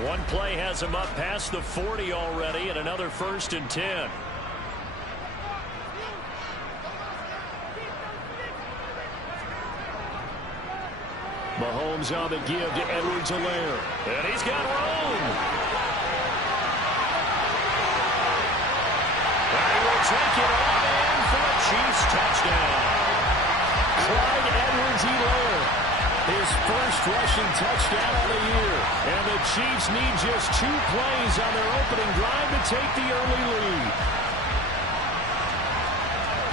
One play has him up past the 40 already, and another 1st and 10. Mahomes on the give to Edwards-Helaire. And he's got room. And he will take it on in for a Chiefs touchdown. Clyde Edwards-Helaire, his first rushing touchdown of the year. And the Chiefs need just 2 plays on their opening drive to take the early lead.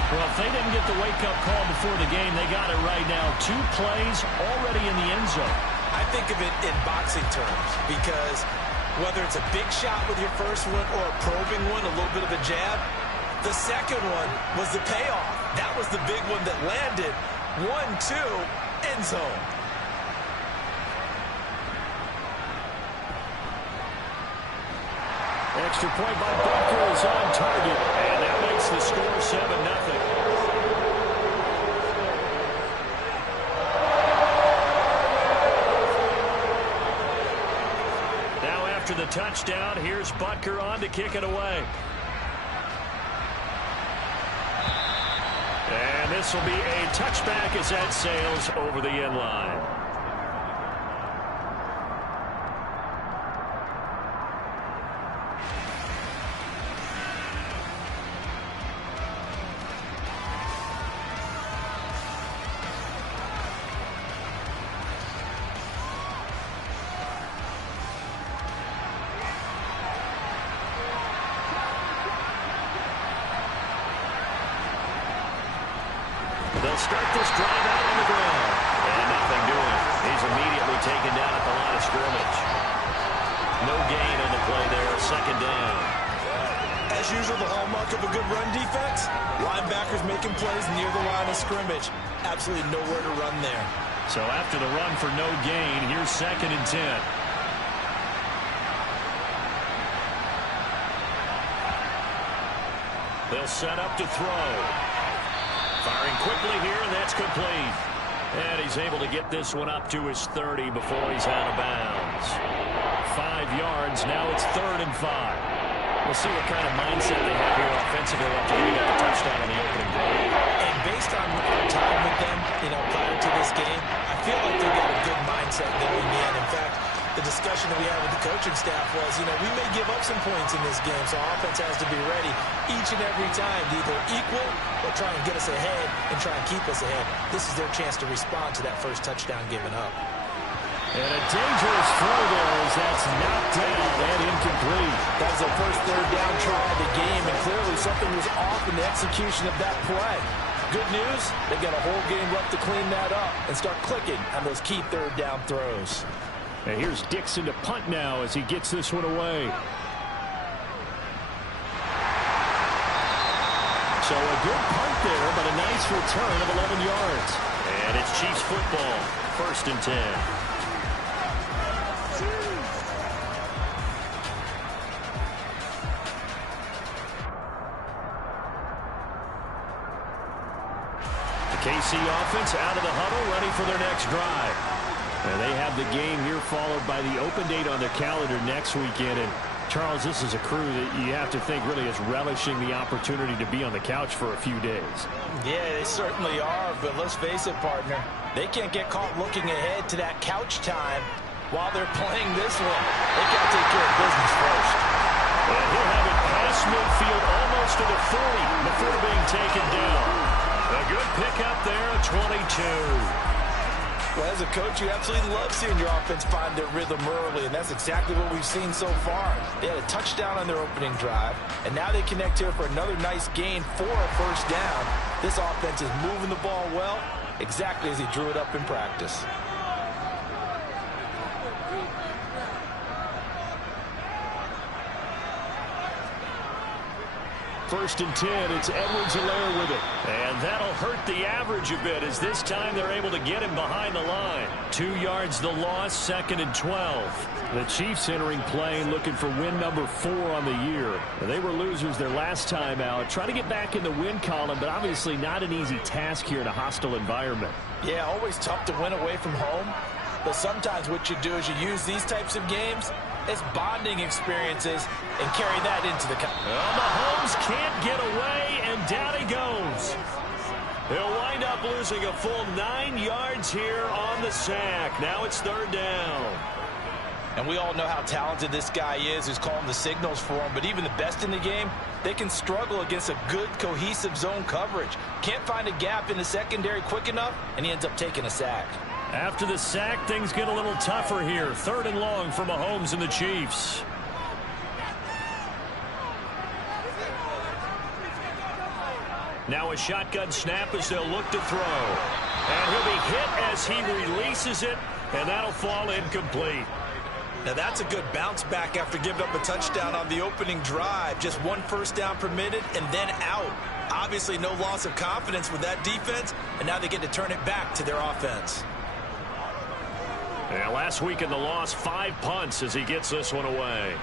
Well, if they didn't get the wake-up call before the game, they got it right now. 2 plays already in the end zone. I think of it in boxing terms because whether it's a big shot with your first one or a probing one, a little bit of a jab, the second one was the payoff. That was the big one that landed. 1-2, end zone. Extra point by Butker is on target, and that makes the score 7-0. Now after the touchdown, here's Butker on to kick it away. And this will be a touchback as that sails over the end line. They'll start this drive out on the ground. And nothing doing. He's immediately taken down at the line of scrimmage. No gain on the play there. 2nd down. As usual, the hallmark of a good run defense, linebackers making plays near the line of scrimmage. Absolutely nowhere to run there. So after the run for no gain, here's 2nd and 10. They'll set up to throw. Firing quickly here, and that's complete. And he's able to get this one up to his 30 before he's out of bounds. 5 yards, now it's 3rd and 5. We'll see what kind of mindset they have here offensively after getting up the touchdown on the opening drive. And based on our time with them, prior to this game, I feel like they've got a good mindset going in. In fact, the discussion that we had with the coaching staff was, we may give up some points in this game, so our offense has to be ready each and every time to either equal or try and get us ahead and try and keep us ahead. This is their chance to respond to that first touchdown given up. And a dangerous throw there as that's knocked down and incomplete. That was their first 3rd down try of the game, and clearly something was off in the execution of that play. Good news, they've got a whole game left to clean that up and start clicking on those key 3rd down throws. And here's Dixon to punt now as he gets this one away. So a good punt there, but a nice return of 11 yards. And it's Chiefs football, 1st and 10. The KC offense out of the huddle, ready for their next drive. And they have the game here followed by the open date on their calendar next weekend. And Charles, this is a crew that you have to think really is relishing the opportunity to be on the couch for a few days. Yeah, they certainly are, but let's face it, partner. They can't get caught looking ahead to that couch time while they're playing this one. They got to take care of business first. And he'll have it past midfield almost to the 40 before being taken down. A good pickup there at 22. Well, as a coach, you absolutely love seeing your offense find their rhythm early, and that's exactly what we've seen so far. They had a touchdown on their opening drive, and now they connect here for another nice gain for a 1st down. This offense is moving the ball well, exactly as he drew it up in practice. First and 10, it's Edwards-Helaire with it. And that'll hurt the average a bit as this time they're able to get him behind the line. 2 yards the loss, 2nd and 12. The Chiefs entering play looking for win number 4 on the year. They were losers their last time out. Trying to get back in the win column, but obviously not an easy task here in a hostile environment. Yeah, always tough to win away from home. But sometimes what you do is you use these types of games as bonding experiences and carry that into the... Well, Mahomes can't get away, and down he goes. He'll wind up losing a full 9 yards here on the sack. Now it's 3rd down. And we all know how talented this guy is who's calling the signals for him. But even the best in the game, they can struggle against a good, cohesive zone coverage. Can't find a gap in the secondary quick enough, and he ends up taking a sack. After the sack, things get a little tougher here. 3rd and long for Mahomes and the Chiefs. Now a shotgun snap as they'll look to throw. And he'll be hit as he releases it, and that'll fall incomplete. Now that's a good bounce back after giving up a touchdown on the opening drive. Just 1 first down permitted and then out. Obviously no loss of confidence with that defense, and now they get to turn it back to their offense. Yeah, last week in the loss, 5 punts as he gets this one away.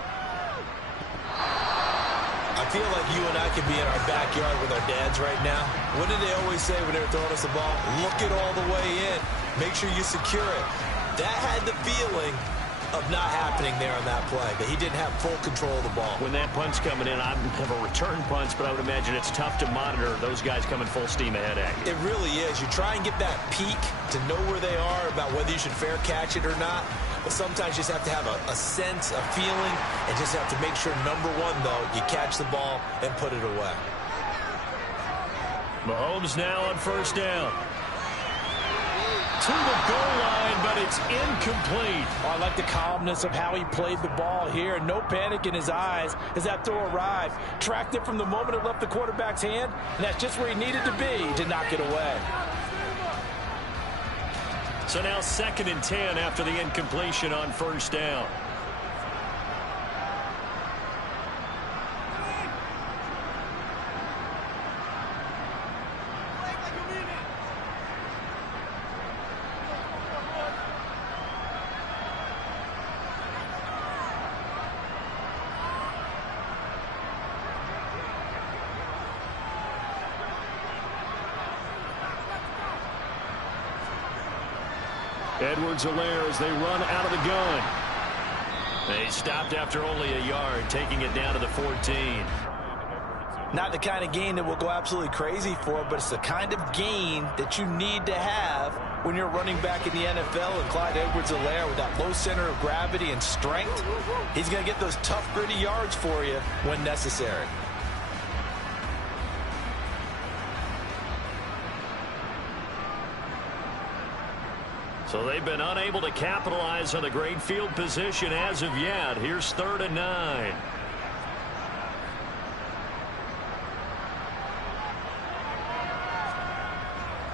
I feel like you and I could be in our backyard with our dads right now. What did they always say when they were throwing us the ball? Look it all the way in. Make sure you secure it. That had the feeling of not happening there on that play, that he didn't have full control of the ball. When that punt's coming in, I have a return punch, but I would imagine it's tough to monitor those guys coming full steam ahead at you. It really is. You try and get that peek to know where they are about whether you should fair catch it or not. But sometimes you just have to have a sense, a feeling, and just have to make sure, number one, though, you catch the ball and put it away. Mahomes now on 1st down. To the goal line, but it's incomplete. Oh, I like the calmness of how he played the ball here. No panic in his eyes as that throw arrived. Tracked it from the moment it left the quarterback's hand, and that's just where he needed to be to knock it away. So now 2nd and 10 after the incompletion on 1st down. Edwards-Helaire as they run out of the gun. They stopped after only a yard, taking it down to the 14. Not the kind of gain that we'll go absolutely crazy for, but it's the kind of gain that you need to have when you're running back in the NFL. And Clyde Edwards-Helaire, with that low center of gravity and strength, he's going to get those tough, gritty yards for you when necessary. So they've been unable to capitalize on the great field position as of yet. Here's 3rd and 9.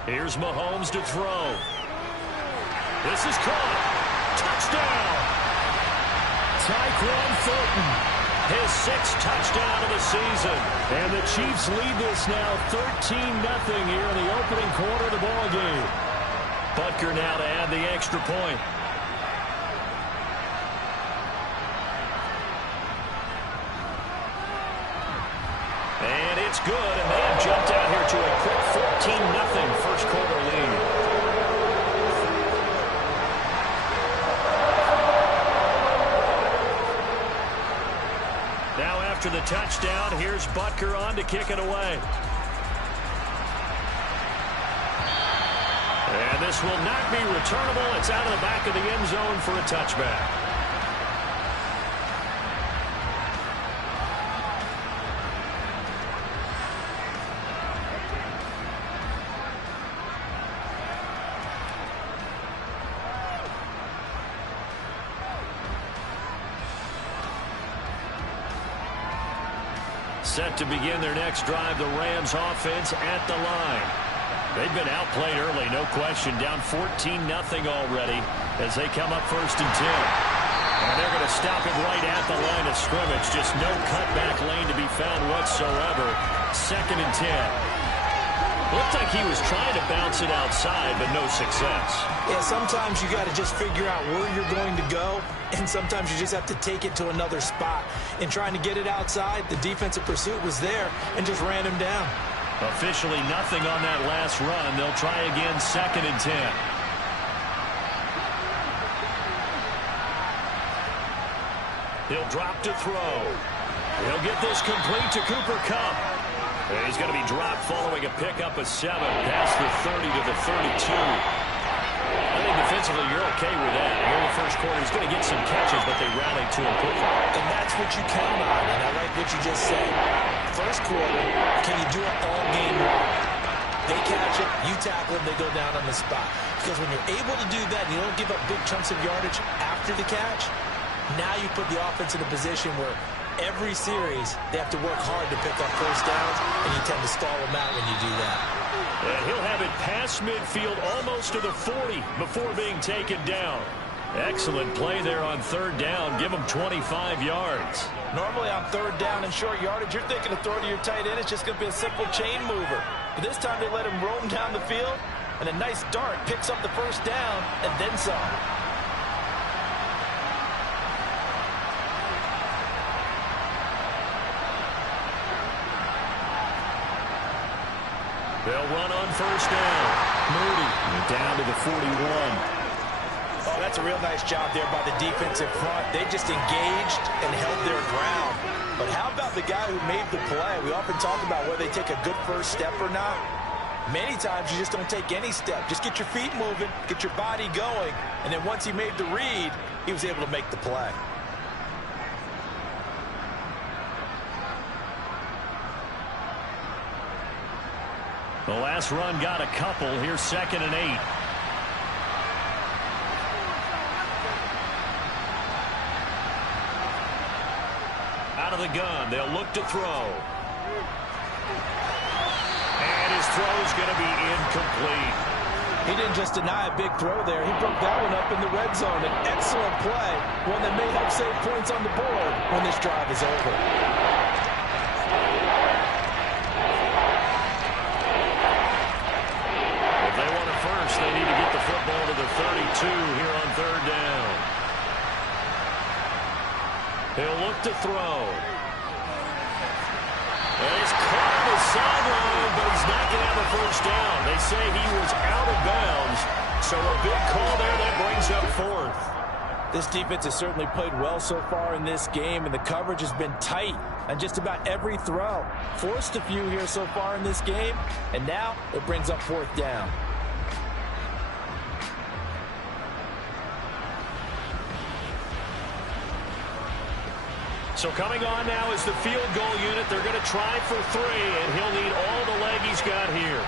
Here's Mahomes to throw. This is caught. Touchdown. Tyquan Thornton, his 6th touchdown of the season. And the Chiefs lead this now 13-0 here in the opening quarter of the ball game. Butker now to add the extra point. And it's good, and they have jumped out here to a quick 14-0 first quarter lead. Now after the touchdown, here's Butker on to kick it away. And this will not be returnable. It's out of the back of the end zone for a touchback. Set to begin their next drive, the Rams offense at the line. They've been outplayed early, no question. Down 14-0 already as they come up 1st and 10. And they're going to stop it right at the line of scrimmage. Just no cutback lane to be found whatsoever. 2nd and 10. Looked like he was trying to bounce it outside, but no success. Yeah, sometimes you got to just figure out where you're going to go, and sometimes you just have to take it to another spot. In trying to get it outside, the defensive pursuit was there and just ran him down. Officially nothing on that last run. They'll try again 2nd and 10. He'll drop to throw. He'll get this complete to Cooper Kupp. And he's going to be dropped following a pickup of 7 past the 30 to the 32. I think defensively you're okay with that. Here in the first quarter, he's going to get some catches, but they rallied to him quickly. And that's what you count on, and I like what you just said. First quarter, can you do it all game long? They catch it, you tackle them, they go down on the spot. Because when you're able to do that, and you don't give up big chunks of yardage after the catch, now you put the offense in a position where every series they have to work hard to pick up first downs, and you tend to stall them out when you do that. And he'll have it past midfield almost to the 40 before being taken down. Excellent play there on third down. Give him 25 yards. Normally on third down and short yardage, you're thinking of throw to your tight end. It's just going to be a simple chain mover. But this time they let him roam down the field, and a nice dart picks up the first down and then some. They'll run on first down. Moody down to the 41. Oh, that's a real nice job there by the defense in front. They just engaged and held their ground. But how about the guy who made the play? We often talk about whether they take a good first step or not. Many times you just don't take any step. Just get your feet moving, get your body going, and then once he made the read, he was able to make the play. The last run got a couple. Here's 2nd and 8. Out of the gun. They'll look to throw. And his throw is going to be incomplete. He didn't just deny a big throw there. He broke that one up in the red zone. An excellent play. One that may help save points on the board when this drive is over. They need to get the football to the 32 here on third down. He'll look to throw. And he's caught on the sideline, but he's not going to have a first down. They say he was out of bounds, so a big call there that brings up 4th. This defense has certainly played well so far in this game, and the coverage has been tight on just about every throw. Forced a few here so far in this game, and now it brings up 4th down. So coming on now is the field goal unit. They're going to try for 3, and he'll need all the leg he's got here.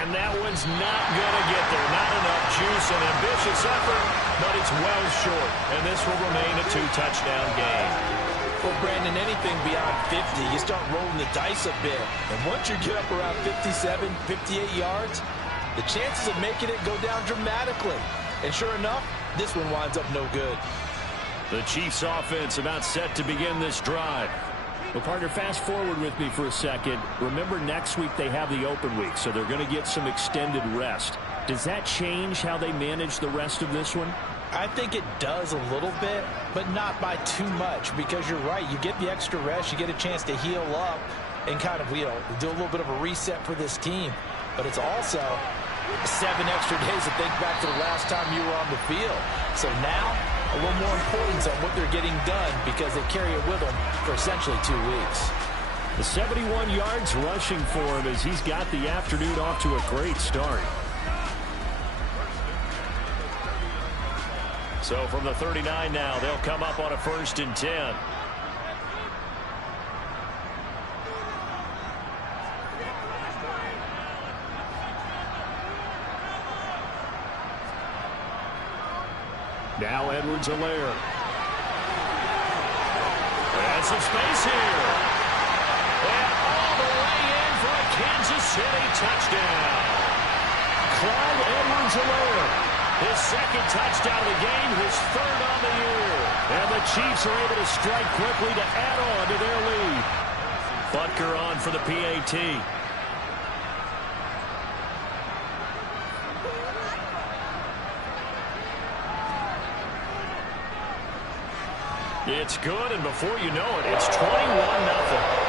And that one's not going to get there. Not enough juice. An ambitious effort, but it's well short. And this will remain a 2-touchdown game. Well, Brandon, anything beyond 50, you start rolling the dice a bit. And once you get up around 57, 58 yards, the chances of making it go down dramatically. And sure enough, this one winds up no good. The Chiefs offense about set to begin this drive. Well, partner, fast forward with me for a second. Remember, next week they have the open week, so they're going to get some extended rest. Does that change how they manage the rest of this one? I think it does a little bit, but not by too much, because you're right. You get the extra rest. You get a chance to heal up and kind of, do a little bit of a reset for this team. But it's also 7 extra days to think back to the last time you were on the field. So now, a little more importance on what they're getting done because they carry it with them for essentially 2 weeks. The 71 yards rushing for him as he's got the afternoon off to a great start. So from the 39 now, they'll come up on a 1st and 10. Now Edwards-Helaire. And some space here. And all the way in for a Kansas City touchdown. Clyde Edwards-Helaire. His 2nd touchdown of the game, his 3rd on the year. And the Chiefs are able to strike quickly to add on to their lead. Butker on for the PAT. It's good, and before you know it, it's 21-0.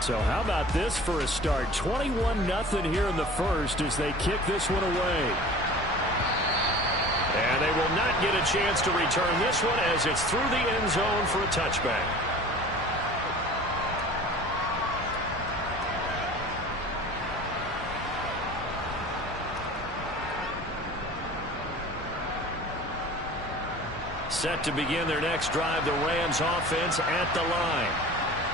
So how about this for a start? 21-0 here in the first as they kick this one away. And they will not get a chance to return this one as it's through the end zone for a touchback. Set to begin their next drive, the Rams offense at the line.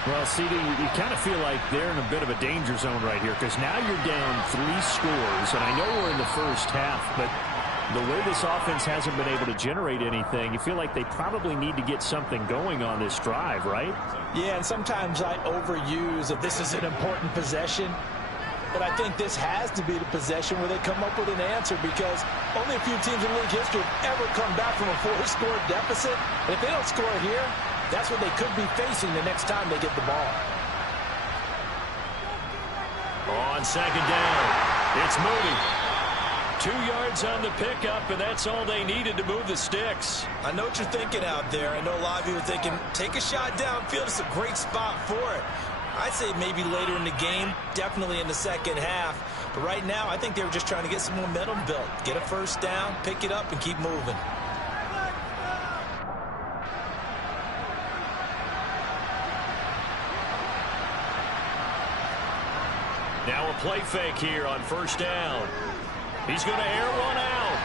Well, CD, you kind of feel like they're in a bit of a danger zone right here because now you're down 3 scores, and I know we're in the first half, but the way this offense hasn't been able to generate anything, you feel like they probably need to get something going on this drive, right? Yeah, and sometimes I overuse if this is an important possession, but I think this has to be the possession where they come up with an answer because only a few teams in league history have ever come back from a 4-score deficit, and if they don't score here, that's what they could be facing the next time they get the ball. On second down, it's Moody. 2 yards on the pickup, and that's all they needed to move the sticks. I know what you're thinking out there. I know a lot of you are thinking, take a shot downfield. It's a great spot for it. I'd say maybe later in the game, definitely in the second half. But right now, I think they were just trying to get some momentum built. Get a first down, pick it up, and keep moving. Now a play fake here on first down. He's going to air one out.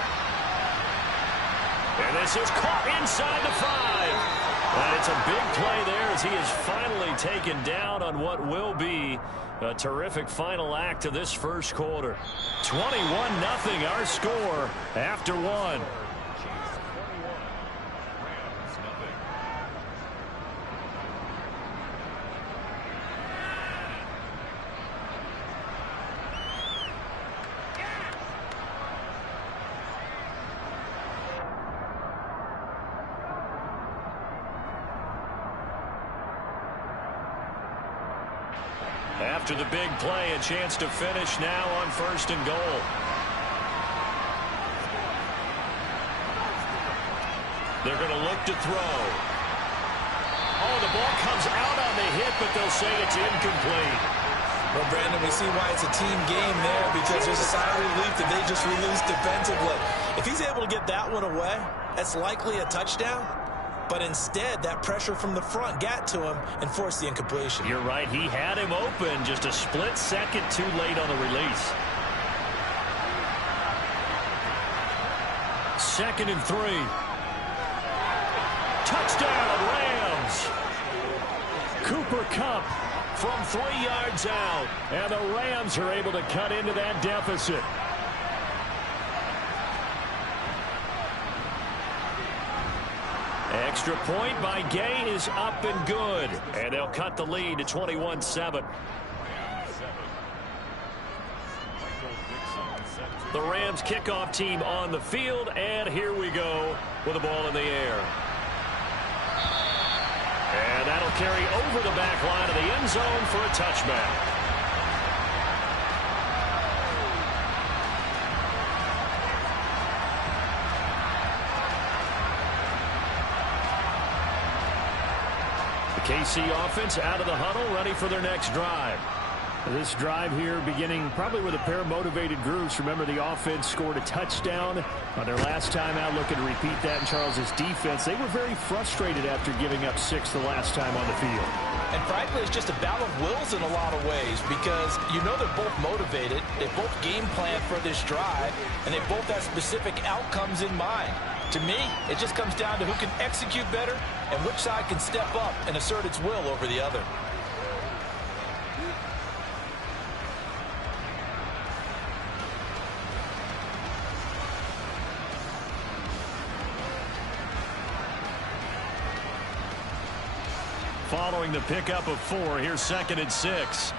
And this is caught inside the 5. And it's a big play there as he is finally taken down on what will be a terrific final act of this first quarter. 21-0 our score after 1. After the big play, a chance to finish now on first and goal. They're going to look to throw. Oh, the ball comes out on the hit, but they'll say it's incomplete. Well, Brandon, we see why it's a team game there because there's a sigh of relief that they just released defensively. If he's able to get that one away, that's likely a touchdown. But instead, that pressure from the front got to him and forced the incompletion. You're right. He had him open just a split second too late on the release. 2nd and 3. Touchdown, Rams. Cooper Kupp from 3 yards out. And the Rams are able to cut into that deficit. Extra point by Gay is up and good. And they'll cut the lead to 21-7. The Rams kickoff team on the field. And here we go with the ball in the air. And that'll carry over the back line of the end zone for a touchback. KC offense out of the huddle, ready for their next drive. This drive here beginning probably with a pair of motivated groups. Remember, the offense scored a touchdown on their last time out, looking to repeat that in Charles's defense. They were very frustrated after giving up 6 the last time on the field. And frankly, it's just a battle of wills in a lot of ways because you know they're both motivated. They both game plan for this drive, and they both have specific outcomes in mind. To me, it just comes down to who can execute better and which side can step up and assert its will over the other. Following the pickup of 4, here's 2nd and 6.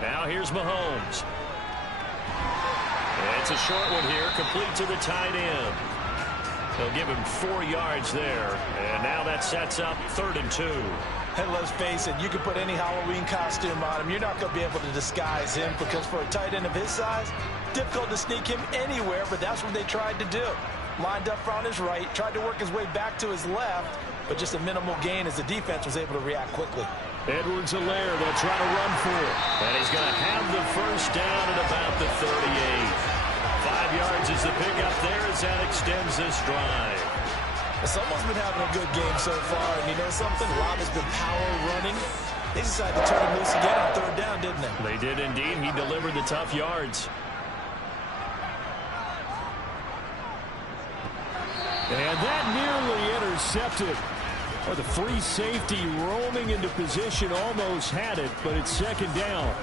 Now here's Mahomes. It's a short one here, complete to the tight end. They'll give him 4 yards there, and now that sets up 3rd and 2. And let's face it, you can put any Halloween costume on him. You're not going to be able to disguise him because for a tight end of his size, difficult to sneak him anywhere, but that's what they tried to do. Lined up on his right, tried to work his way back to his left, but just a minimal gain as the defense was able to react quickly. Edwards-Helaire, they'll try to run for it. And he's going to have the first down at about the 38. 5 yards is the pickup there as that extends this drive. Someone's been having a good game so far, and you know something? Rob has been power running. They decided to turn him loose again on third down, didn't they? They did indeed. He delivered the tough yards. And that nearly intercepted. Or the free safety roaming into position almost had it, but it's second down.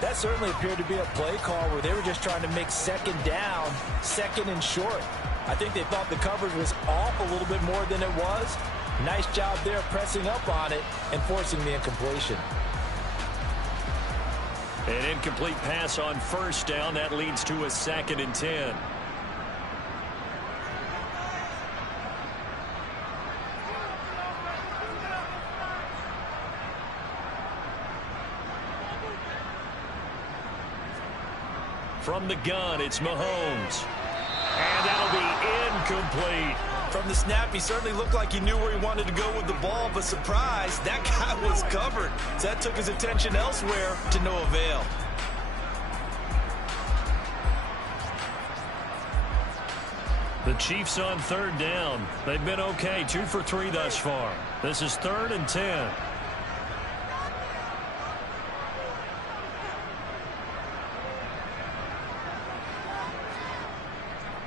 That certainly appeared to be a play call where they were just trying to make second down, second and short. I think they thought the coverage was off a little bit more than it was. Nice job there pressing up on it and forcing the incompletion. An incomplete pass on first down. That leads to a 2nd and 10. From the gun, it's Mahomes. And that'll be incomplete. From the snap, he certainly looked like he knew where he wanted to go with the ball, but surprise, that guy was covered. So that took his attention elsewhere to no avail. The Chiefs on third down. They've been okay, 2 for 3 thus far. This is 3rd and 10.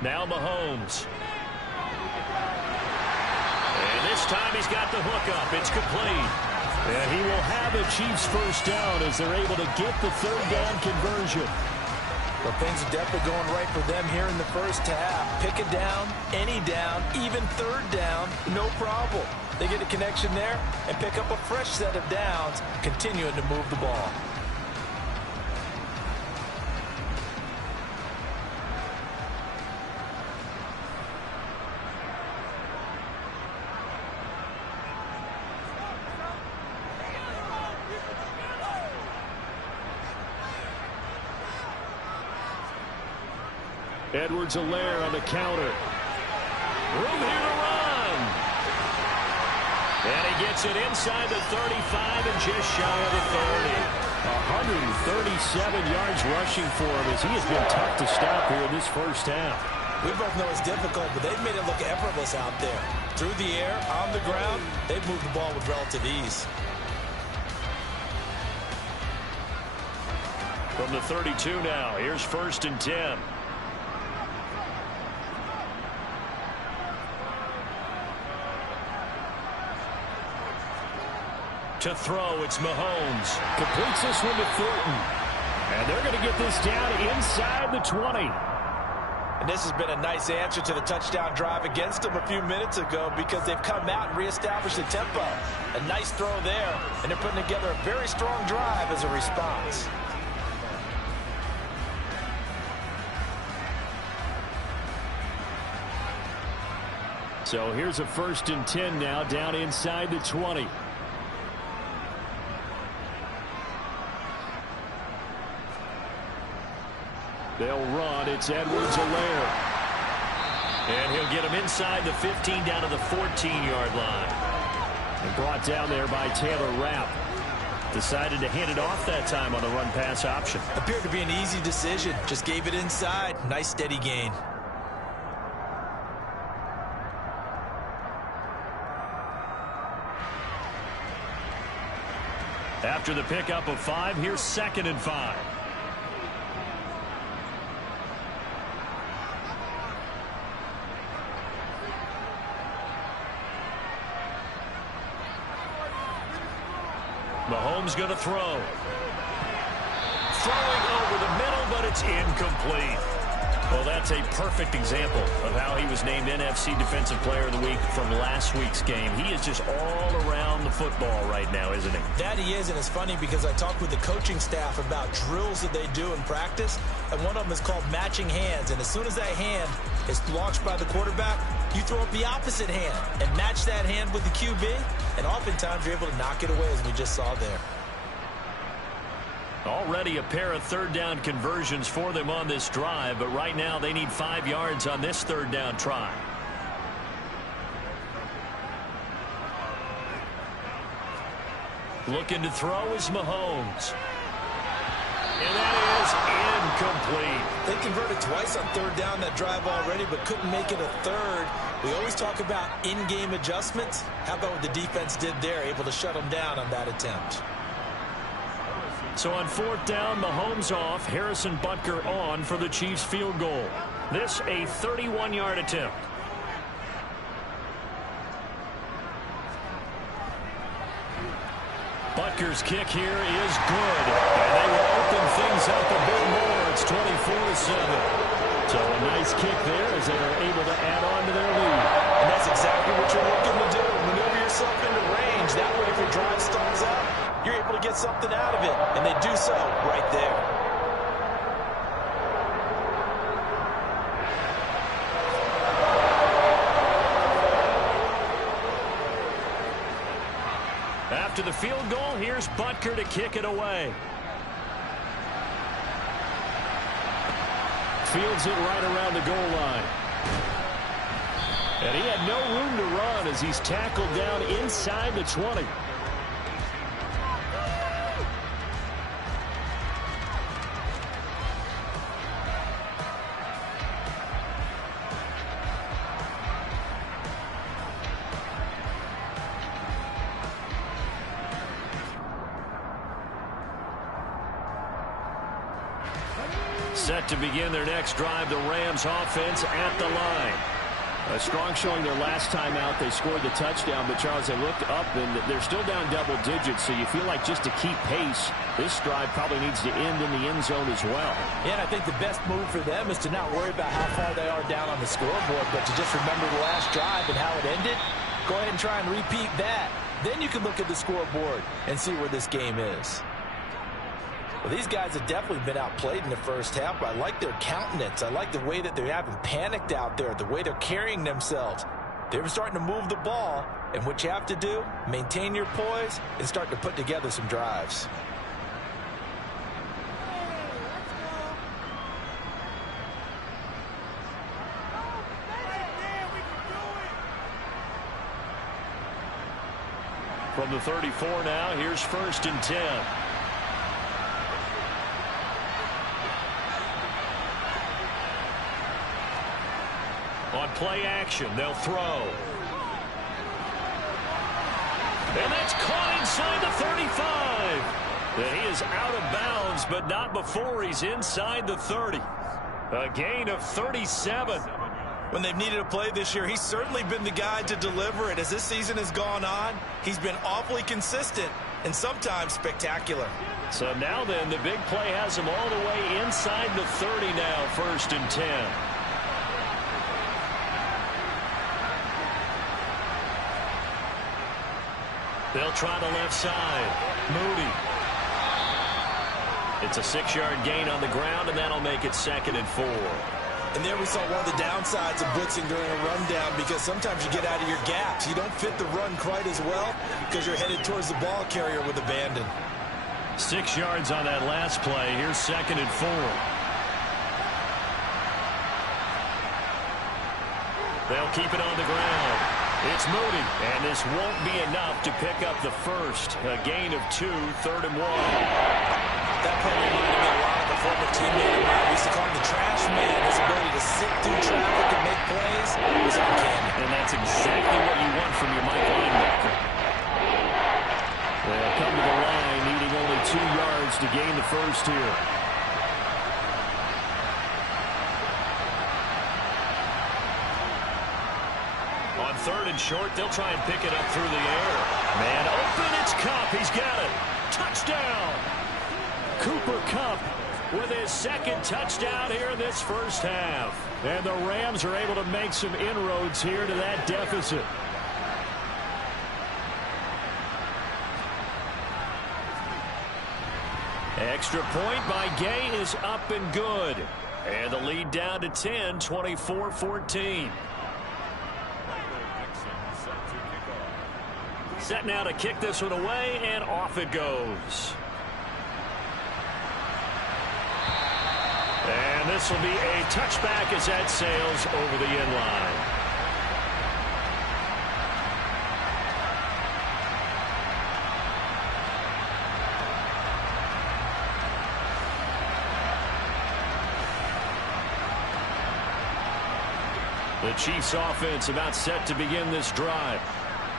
Now Mahomes. And this time he's got the hook up. It's complete. And he will have a Chiefs first down as they're able to get the third down conversion. Well, things are definitely going right for them here in the first half. Pick a down, any down, even third down, no problem. They get a connection there and pick up a fresh set of downs, continuing to move the ball. Edwards-Helaire on the counter. Room here to run. And he gets it inside the 35 and just shy of the 30. 137 yards rushing for him as he has been tough to stop here in this first half. We both know it's difficult, but they've made it look effortless out there. Through the air, on the ground, they've moved the ball with relative ease. From the 32 now, here's 1st and 10. To throw, it's Mahomes. Completes this one to Thornton. And they're going to get this down inside the 20. And this has been a nice answer to the touchdown drive against them a few minutes ago because they've come out and reestablished the tempo. A nice throw there, and they're putting together a very strong drive as a response. So here's a 1st and 10 now down inside the 20. They'll run. It's Edwards-Helaire. And he'll get him inside the 15 down to the 14-yard line. And brought down there by Taylor Rapp. Decided to hand it off that time on the run-pass option. Appeared to be an easy decision. Just gave it inside. Nice steady gain. After the pickup of 5, here's 2nd and 5. Mahomes going to throw. Throwing over the middle, but it's incomplete. Well, that's a perfect example of how he was named NFC Defensive Player of the Week from last week's game. He is just all around the football right now, isn't he? That he is, and it's funny because I talked with the coaching staff about drills that they do in practice, and one of them is called matching hands. And as soon as that hand is launched by the quarterback, you throw up the opposite hand and match that hand with the QB, and oftentimes you're able to knock it away, as we just saw there. Already a pair of third down conversions for them on this drive, but right now they need 5 yards on this third down try. Looking to throw is Mahomes. And that is incomplete. They converted twice on third down that drive already, but couldn't make it a third. We always talk about in-game adjustments. How about what the defense did there, able to shut them down on that attempt? So on fourth down, Mahomes off, Harrison Butker on for the Chiefs field goal. This a 31-yard attempt. Butker's kick here is good, and they will open things up a bit more. It's 24-7. So a nice kick there as they are able to add on to their lead. And that's exactly what you're looking to do. Maneuver yourself into range. That way, if your drive stalls out, you're able to get something out of it, and they do so right there. After the field goal, here's Butker to kick it away. Fields it right around the goal line. And he had no room to run as he's tackled down inside the 20. Set to begin their next drive, the Rams offense at the line. A strong showing their last time out. They scored the touchdown, but Charles, they looked up and they're still down double digits, so you feel like just to keep pace, this drive probably needs to end in the end zone as well. Yeah, and I think the best move for them is to not worry about how far they are down on the scoreboard, but to just remember the last drive and how it ended. Go ahead and try and repeat that. Then you can look at the scoreboard and see where this game is. Well, these guys have definitely been outplayed in the first half, but I like their countenance. I like the way that they haven't panicked out there, the way they're carrying themselves. They're starting to move the ball, and what you have to do, maintain your poise and start to put together some drives. From the 34 now, here's 1st and 10. On play action, they'll throw. And that's caught inside the 35. And he is out of bounds, but not before he's inside the 30. A gain of 37. When they've needed a play this year, he's certainly been the guy to deliver it. As this season has gone on, he's been awfully consistent and sometimes spectacular. So now then, the big play has him all the way inside the 30 now, 1st and 10. They'll try the left side. Moody. It's a 6-yard gain on the ground, and that'll make it 2nd and 4. And there we saw one of the downsides of blitzing during a rundown, because sometimes you get out of your gaps. You don't fit the run quite as well because you're headed towards the ball carrier with abandon. 6 yards on that last play. Here's 2nd and 4. They'll keep it on the ground. It's Moody, and this won't be enough to pick up the first. A gain of 2, 3rd and 1. That play reminded me a lot of a former teammate of mine. We used to call him the trash man. His ability to sit through traffic and make plays was uncanny. And that's exactly what you want from your Mike linebacker. They'll come to the line, needing only 2 yards to gain the first here. On 3rd and short, they'll try and pick it up through the air. Man open, it's Kupp. He's got it. Touchdown. Cooper Kupp with his 2nd touchdown here in this first half. And the Rams are able to make some inroads here to that deficit. Extra point by Gay is up and good. And the lead down to 10, 24-14. Set now to kick this one away, and off it goes. And this will be a touchback as that sails over the end line. The Chiefs offense about set to begin this drive.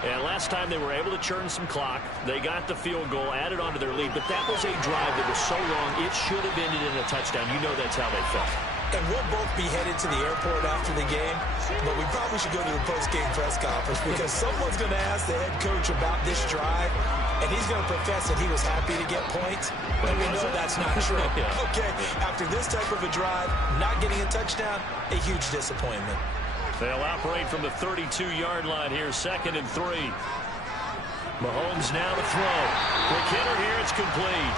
And last time they were able to churn some clock. They got the field goal, added onto their lead. But that was a drive that was so long, it should have ended in a touchdown. You know that's how they felt. And we'll both be headed to the airport after the game. But we probably should go to the post-game press conference because someone's going to ask the head coach about this drive. And he's going to profess that he was happy to get points. But we know that's not true. Okay, after this type of a drive, not getting a touchdown, a huge disappointment. They'll operate from the 32-yard line here, 2nd and 3. Mahomes now to throw. Quick hitter here, it's complete.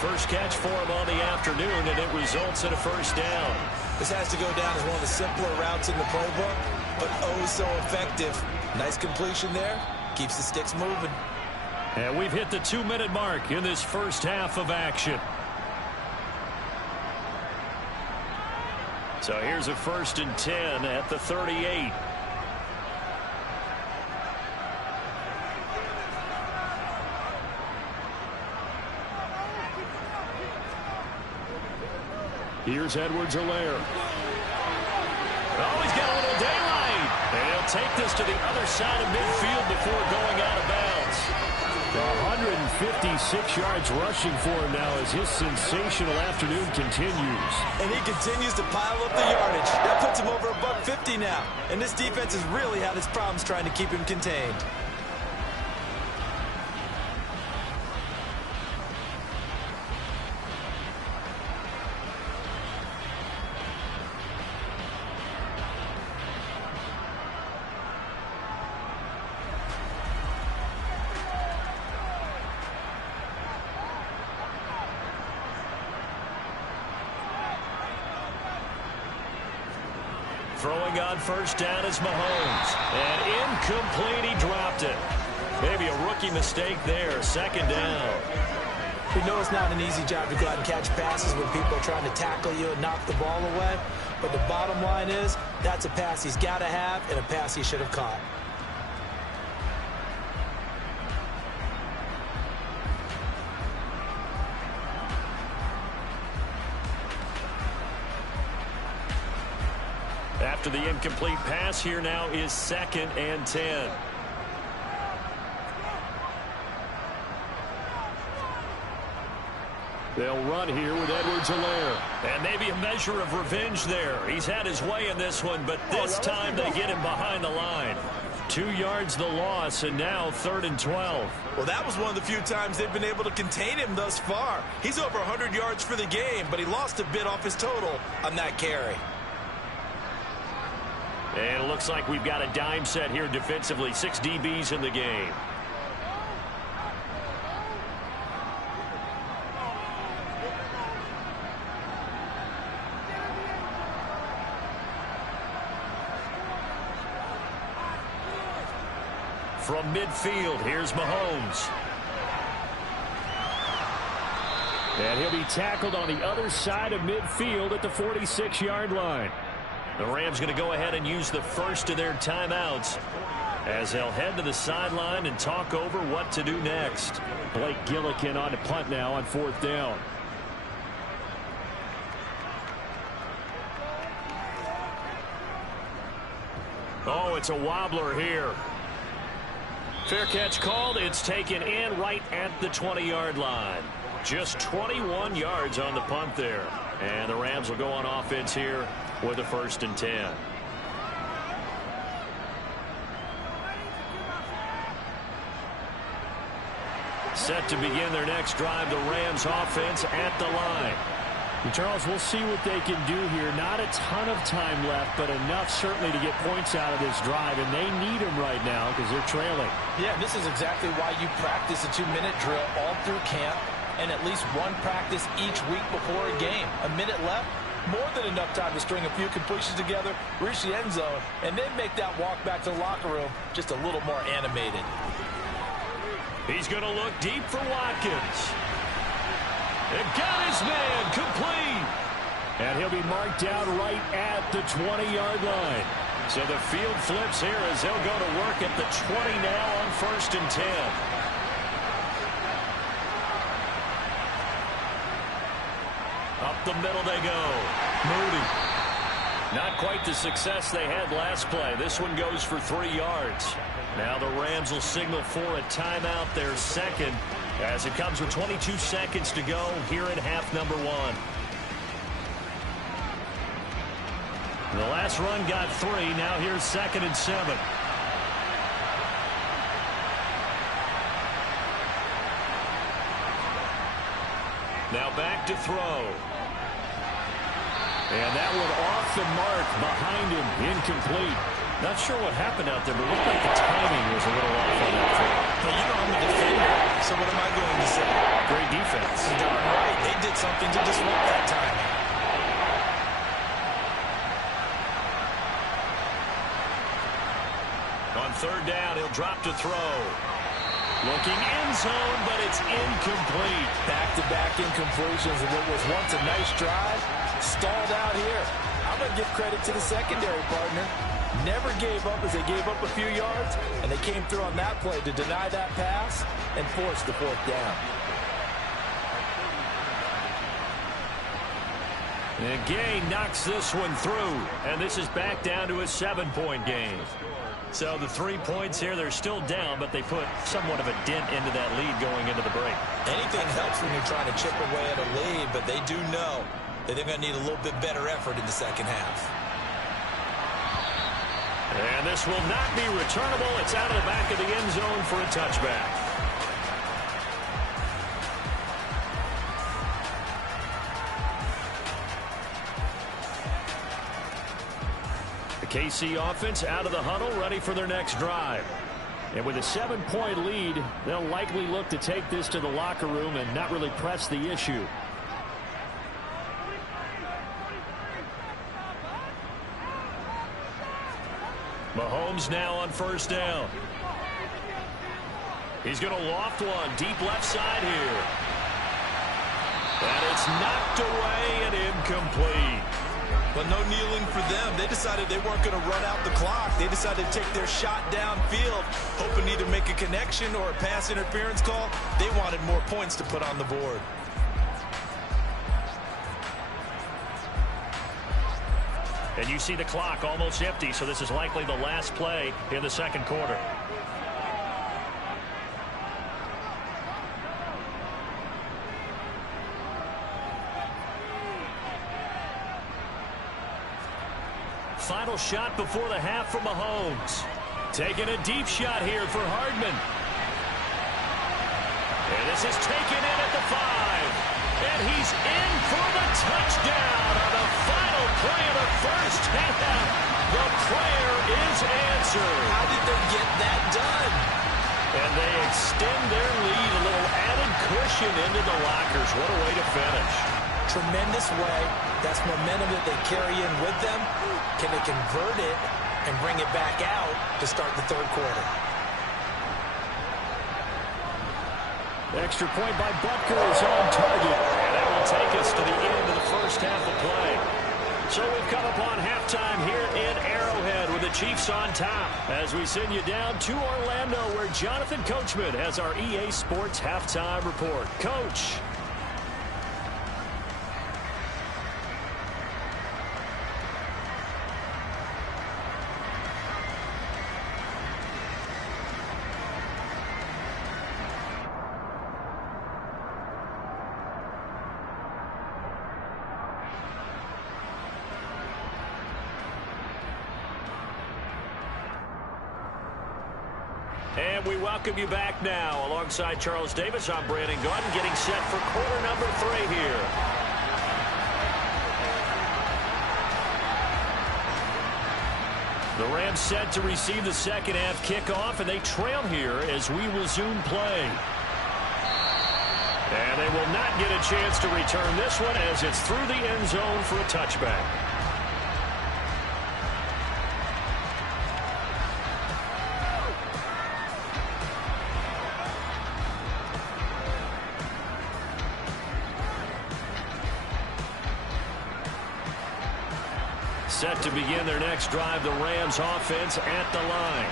First catch for him on the afternoon, and it results in a first down. This has to go down as one of the simpler routes in the playbook, but oh so effective. Nice completion there. Keeps the sticks moving. And we've hit the 2-minute mark in this first half of action. So here's a 1st and 10 at the 38. Here's Edwards-Helaire. Oh, he's got a little daylight. And he'll take this to the other side of midfield before going out of bounds. 156 yards rushing for him now as his sensational afternoon continues. And he continues to pile up the yardage. That puts him over $150 now. And this defense has really had its problems trying to keep him contained. Throwing on first down is Mahomes. And incomplete, he dropped it. Maybe a rookie mistake there, 2nd down. We know it's not an easy job to go out and catch passes when people are trying to tackle you and knock the ball away. But the bottom line is, that's a pass he's got to have and a pass he should have caught. After the incomplete pass, here now is 2nd and 10. They'll run here with Edwards-Helaire. And maybe a measure of revenge there. He's had his way in this one, but this time they get him behind the line. 2 yards the loss, and now 3rd and 12. Well, that was one of the few times they've been able to contain him thus far. He's over 100 yards for the game, but he lost a bit off his total on that carry. And it looks like we've got a dime set here defensively. 6 DBs in the game. From midfield, here's Mahomes. And he'll be tackled on the other side of midfield at the 46-yard line. The Rams going to go ahead and use the first of their timeouts as they'll head to the sideline and talk over what to do next. Blake Gillikin on to punt now on 4th down. Oh, it's a wobbler here. Fair catch called. It's taken in right at the 20-yard line. Just 21 yards on the punt there. And the Rams will go on offense here with a 1st and 10. Set to begin their next drive, the Rams offense at the line. And Charles, we'll see what they can do here. Not a ton of time left, but enough certainly to get points out of this drive, and they need them right now because they're trailing. Yeah, this is exactly why you practice a 2-minute drill all through camp and at least one practice each week before a game. A minute left, more than enough time to string a few completions together, reach the end zone, and then make that walk back to the locker room just a little more animated. He's going to look deep for Watkins. It got his man complete. And he'll be marked down right at the 20-yard line. So the field flips here as they'll go to work at the 20 now on 1st and 10. Up the middle they go. Moody. Not quite the success they had last play. This one goes for 3 yards. Now the Rams will signal for a timeout, their second, as it comes with 22 seconds to go here in half number 1. The last run got 3. Now here's 2nd and 7. Now back to throw. And that one off the mark behind him, incomplete. Not sure what happened out there, but it looked like the timing was a little off on that throw. But you know I'm a defender, so what am I going to say? Great defense. You're darn right. They did something to disrupt that timing. On 3rd down, he'll drop to throw. Looking end zone, but it's incomplete. Back-to-back incompletions, and what was once a nice drive stalled out here. I'm going to give credit to the secondary partner. Never gave up as they gave up a few yards, and they came through on that play to deny that pass and force the 4th down. And Gay knocks this one through, and this is back down to a 7-point game. So the 3 points here, they're still down, but they put somewhat of a dent into that lead going into the break. Anything helps when you're trying to chip away at a lead, but they do know that they're going to need a little bit better effort in the second half. And this will not be returnable. It's out of the back of the end zone for a touchback. The KC offense out of the huddle, ready for their next drive. And with a 7-point lead, they'll likely look to take this to the locker room and not really press the issue. Mahomes now on 1st down. He's going to loft one deep left side here. And it's knocked away and incomplete. But no kneeling for them. They decided they weren't going to run out the clock. They decided to take their shot downfield, hoping to either make a connection or a pass interference call. They wanted more points to put on the board. And you see the clock almost empty, so this is likely the last play in the 2nd quarter. Final shot before the half from Mahomes. Taking a deep shot here for Hardman. And this is taken in at the 5. And he's in for the touchdown on the final play of the 1st half. The prayer is answered. How did they get that done? And they extend their lead, a little added cushion into the lockers. What a way to finish. Tremendous way. That's momentum that they carry in with them. Can they convert it and bring it back out to start the 3rd quarter? Extra point by Butker is on target. And that will take us to the end of the 1st half of play. So we've come upon halftime here in Arrowhead with the Chiefs on top as we send you down to Orlando where Jonathan Coachman has our EA Sports halftime report. Coach. And we welcome you back now. Alongside Charles Davis, I'm Brandon Gordon, getting set for quarter number 3 here. The Rams set to receive the second half kickoff, and they trail here as we resume play. And they will not get a chance to return this one as it's through the end zone for a touchback. Set to begin their next drive, the Rams offense at the line.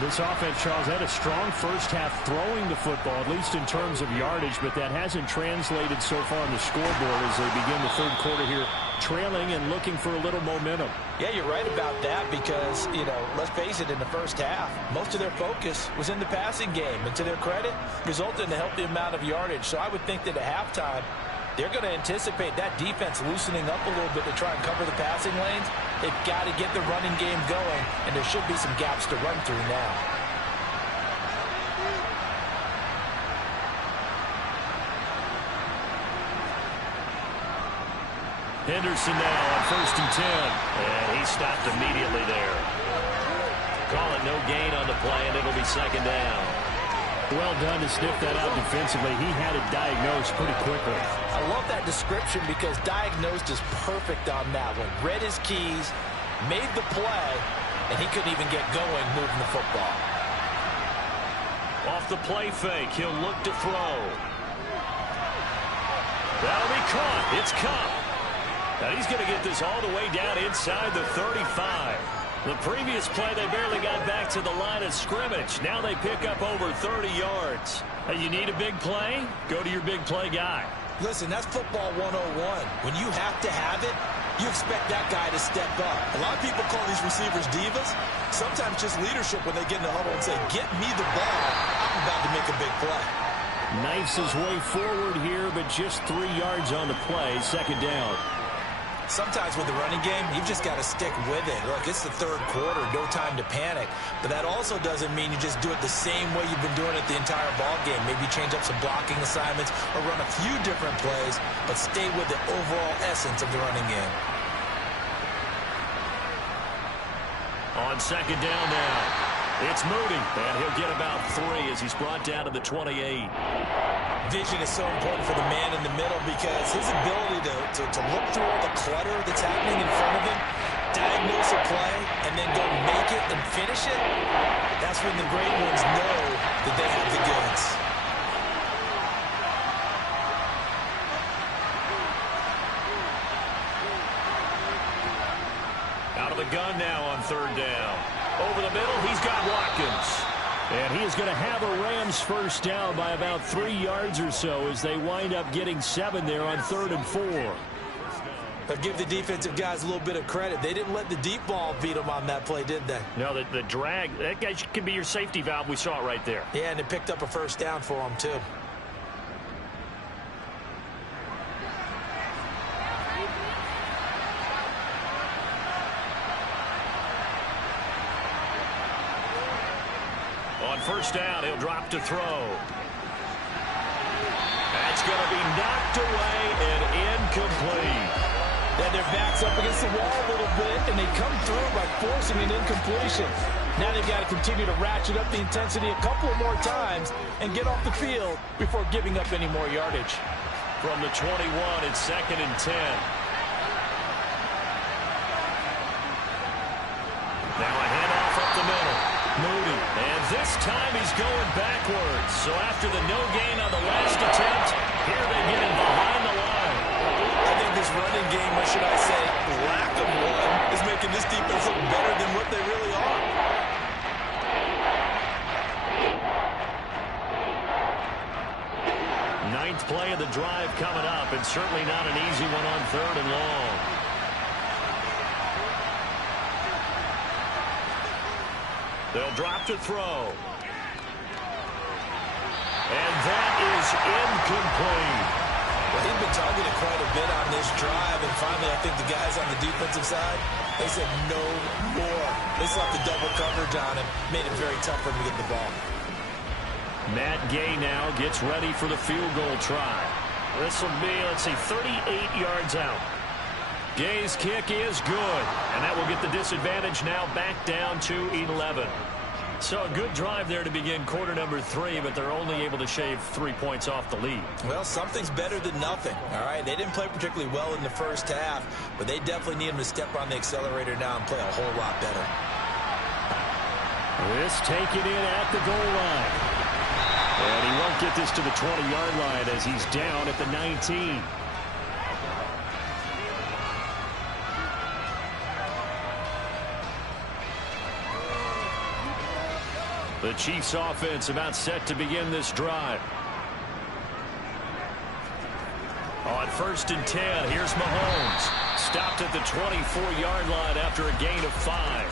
This offense, Charles, had a strong first half throwing the football, at least in terms of yardage, but that hasn't translated so far on the scoreboard as they begin the third quarter here, trailing and looking for a little momentum. Yeah, you're right about that because, let's face it, in the first half, most of their focus was in the passing game. And to their credit, resulted in a healthy amount of yardage. So I would think that at halftime, they're going to anticipate that defense loosening up a little bit to try and cover the passing lanes. They've got to get the running game going, and there should be some gaps to run through now. Henderson now on 1st and 10. And he stopped immediately there. Call it no gain on the play, and it'll be 2nd down. Well done to sniff that out defensively. He had it diagnosed pretty quickly. I love that description because diagnosed is perfect on that one. Read his keys, made the play, and he couldn't even get going moving the football. Off the play fake, he'll look to throw. That'll be caught. It's Cup. Now he's going to get this all the way down inside the 35. The previous play, they barely got back to the line of scrimmage. Now they pick up over 30 yards. You need a big play? Go to your big play guy. Listen, that's football 101. When you have to have it, you expect that guy to step up. A lot of people call these receivers divas. Sometimes just leadership when they get in the huddle and say, get me the ball. I'm about to make a big play. Knifes his way forward here, but just 3 yards on the play. 2nd down. Sometimes with the running game, you've just got to stick with it. Look, it's the third quarter, no time to panic. But that also doesn't mean you just do it the same way you've been doing it the entire ball game. Maybe change up some blocking assignments or run a few different plays, but stay with the overall essence of the running game. On 2nd down now, it's Moody, and he'll get about 3 as he's brought down to the 28. Vision is so important for the man in the middle because his ability to look through all the clutter that's happening in front of him, diagnose a play, and then go make it and finish it, that's when the great ones know that they have the goods. Out of the gun now on 3rd down. Over the middle, he's got Watkins. And he is going to have a Rams first down by about 3 yards or so as they wind up getting 7 there on 3rd and 4. But give the defensive guys a little bit of credit. They didn't let the deep ball beat them on that play, did they? No, the drag, that guy could be your safety valve. We saw it right there. Yeah, and it picked up a first down for them, too. On 1st down, he'll drop to throw. That's going to be knocked away and incomplete. Yeah, their back's up against the wall a little bit, and they come through by forcing an incompletion. Now they've got to continue to ratchet up the intensity a couple of more times and get off the field before giving up any more yardage. From the 21, it's 2nd and 10. Now a handoff up the middle. Moody. And this time he's going backwards. So after the no gain on the last attempt, here they get him behind the line. I think this running game, or should I say lack of one, is making this defense look better than what they really are. Ninth play of the drive coming up, and certainly not an easy one on 3rd and long. They'll drop to throw. And that is incomplete. Well, he's been targeted quite a bit on this drive, and finally I think the guys on the defensive side, they said no more. They slapped the double coverage on him, made it very tough for him to get the ball. Matt Gay now gets ready for the field goal try. This will be, let's see, 38 yards out. Gay's kick is good, and that will get the disadvantage now back down to 11. So a good drive there to begin quarter number 3, but they're only able to shave 3 points off the lead. Well, something's better than nothing, all right? They didn't play particularly well in the first half, but they definitely need them to step on the accelerator now and play a whole lot better. This taken in at the goal line. And he won't get this to the 20-yard line as he's down at the 19. The Chiefs offense about set to begin this drive. On 1st and 10, here's Mahomes. Stopped at the 24-yard line after a gain of 5.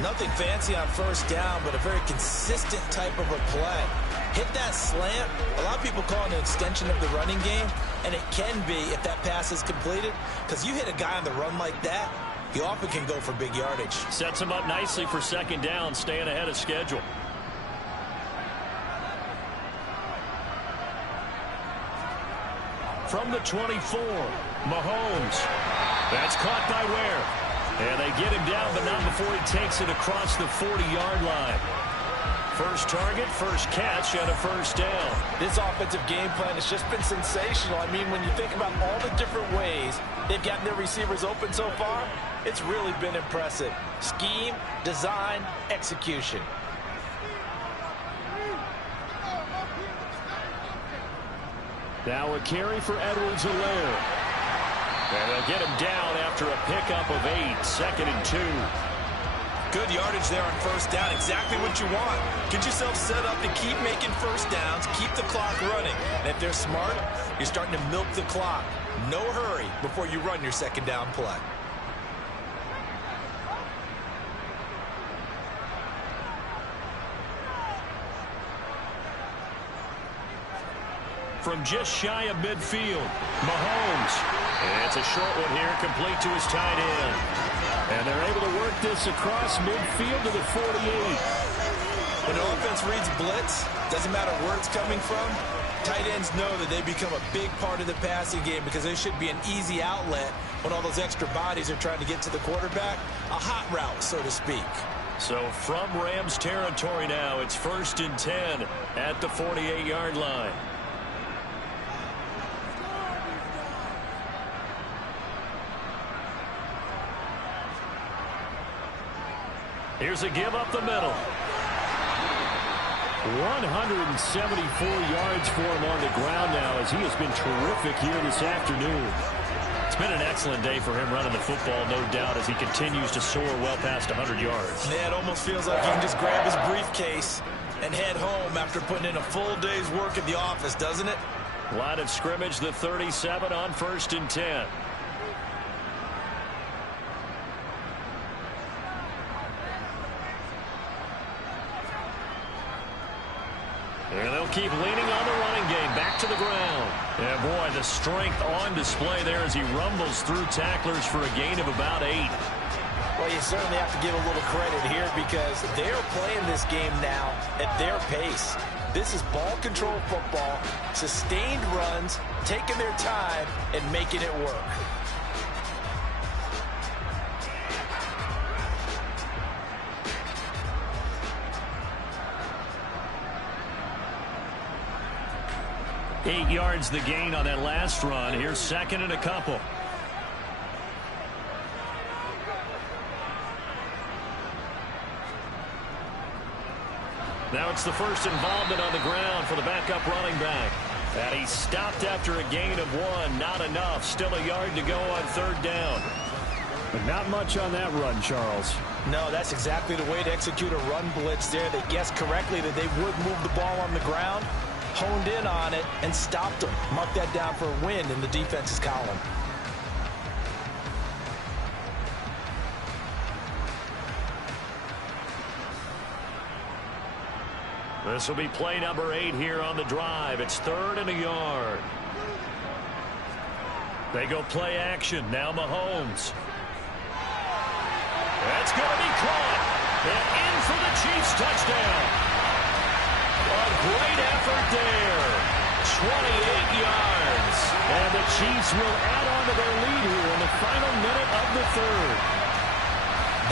Nothing fancy on first down, but a very consistent type of a play. Hit that slant. A lot of people call it an extension of the running game, and it can be if that pass is completed, because you hit a guy on the run like that, he often can go for big yardage. Sets him up nicely for 2nd down, staying ahead of schedule. From the 24, Mahomes. That's caught by Ware. And they get him down, but not before he takes it across the 40-yard line. First target, first catch, and a 1st down. This offensive game plan has just been sensational. I mean, when you think about all the different ways they've gotten their receivers open so far, it's really been impressive. Scheme, design, execution. Now a carry for Edwards-Helaire. And they'll get him down after a pickup of 8, 2nd and 2. Good yardage there on first down. Exactly what you want. Get yourself set up to keep making first downs, keep the clock running. And if they're smart, you're starting to milk the clock. No hurry before you run your 2nd down play. From just shy of midfield, Mahomes. And it's a short one here, complete to his tight end. And they're able to work this across midfield to the 48. When an offense reads blitz, doesn't matter where it's coming from, tight ends know that they become a big part of the passing game because there should be an easy outlet when all those extra bodies are trying to get to the quarterback. A hot route, so to speak. So from Rams territory now, it's 1st and 10 at the 48-yard line. Here's a give up the middle. 174 yards for him on the ground now as he has been terrific here this afternoon. It's been an excellent day for him running the football, no doubt, as he continues to soar well past 100 yards. Yeah, it almost feels like he can just grab his briefcase and head home after putting in a full day's work at the office, doesn't it? Line of scrimmage, the 37 on 1st and 10. And they'll keep leaning on the running game. Back to the ground. And boy, the strength on display there as he rumbles through tacklers for a gain of about 8. Well, you certainly have to give a little credit here because they're playing this game now at their pace. This is ball control football, sustained runs, taking their time, and making it work. Eight yards the gain on that last run. Here's 2nd and a couple. Now it's the first involvement on the ground for the backup running back. And he stopped after a gain of 1. Not enough. Still a yard to go on 3rd down. But not much on that run, Charles. No, that's exactly the way to execute a run blitz there. They guessed correctly that they would move the ball on the ground, honed in on it, and stopped them. Mark that down for a win in the defense's column. This will be play number 8 here on the drive. It's 3rd and a yard. They go play action. Now Mahomes. That's going to be caught. And in for the Chiefs touchdown. A great effort there. 28 yards. And the Chiefs will add on to their lead here in the final minute of the 3rd.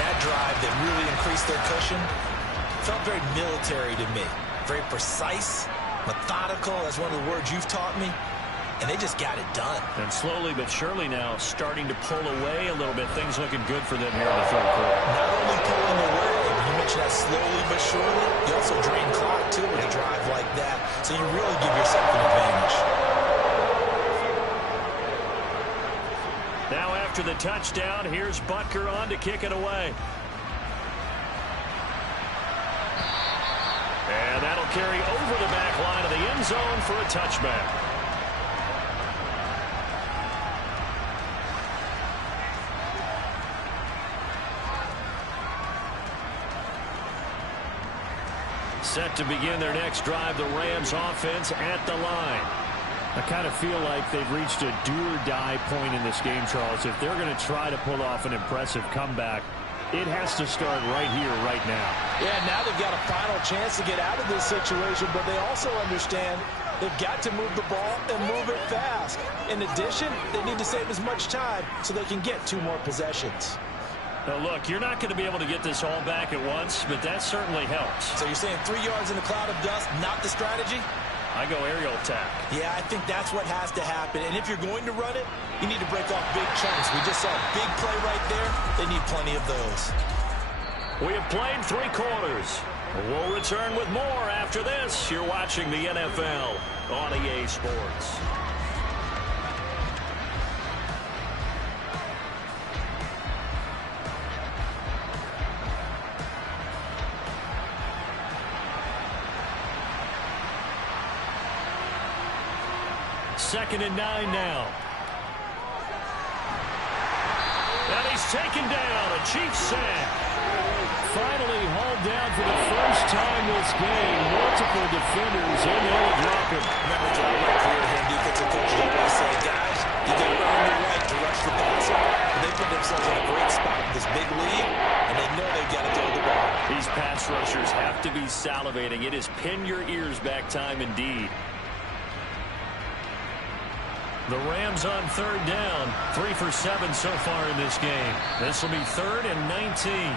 That drive that really increased their cushion felt very military to me. Very precise, methodical. That's one of the words you've taught me. And they just got it done. And slowly but surely now starting to pull away a little bit. Things looking good for them here in the third quarter. Not only pulling away, you mentioned that slowly but surely, you also drain clock, too, with a drive like that. So you really give yourself an advantage. Now after the touchdown, here's Butker on to kick it away. And that'll carry over the back line of the end zone for a touchback. Set to begin their next drive, the Rams offense at the line. I kind of feel like they've reached a do-or-die point in this game, Charles. If they're going to try to pull off an impressive comeback, it has to start right here, right now. Yeah, now they've got a final chance to get out of this situation, but they also understand they've got to move the ball and move it fast. In addition, they need to save as much time so they can get 2 more possessions. Now, look, you're not going to be able to get this all back at once, but that certainly helps. So you're saying 3 yards in a cloud of dust, not the strategy? I go aerial attack. Yeah, I think that's what has to happen. And if you're going to run it, you need to break off big chunks. We just saw a big play right there. They need plenty of those. We have played 3 quarters. We'll return with more after this. You're watching the NFL on EA Sports. Second and 9 now. And he's taken down, a Chiefs sack. Finally hauled down for the first time this game. Multiple defenders, and they'll drop him. Remember, throughout my career here, defensive coaches always say, guys, you got to earn your right to rush the passer. And they put themselves in a great spot with this big lead, and they know they've got to throw the ball. These pass rushers have to be salivating. It is pin your ears back time indeed. The Rams on third down, 3 for 7 so far in this game. This will be 3rd and 19.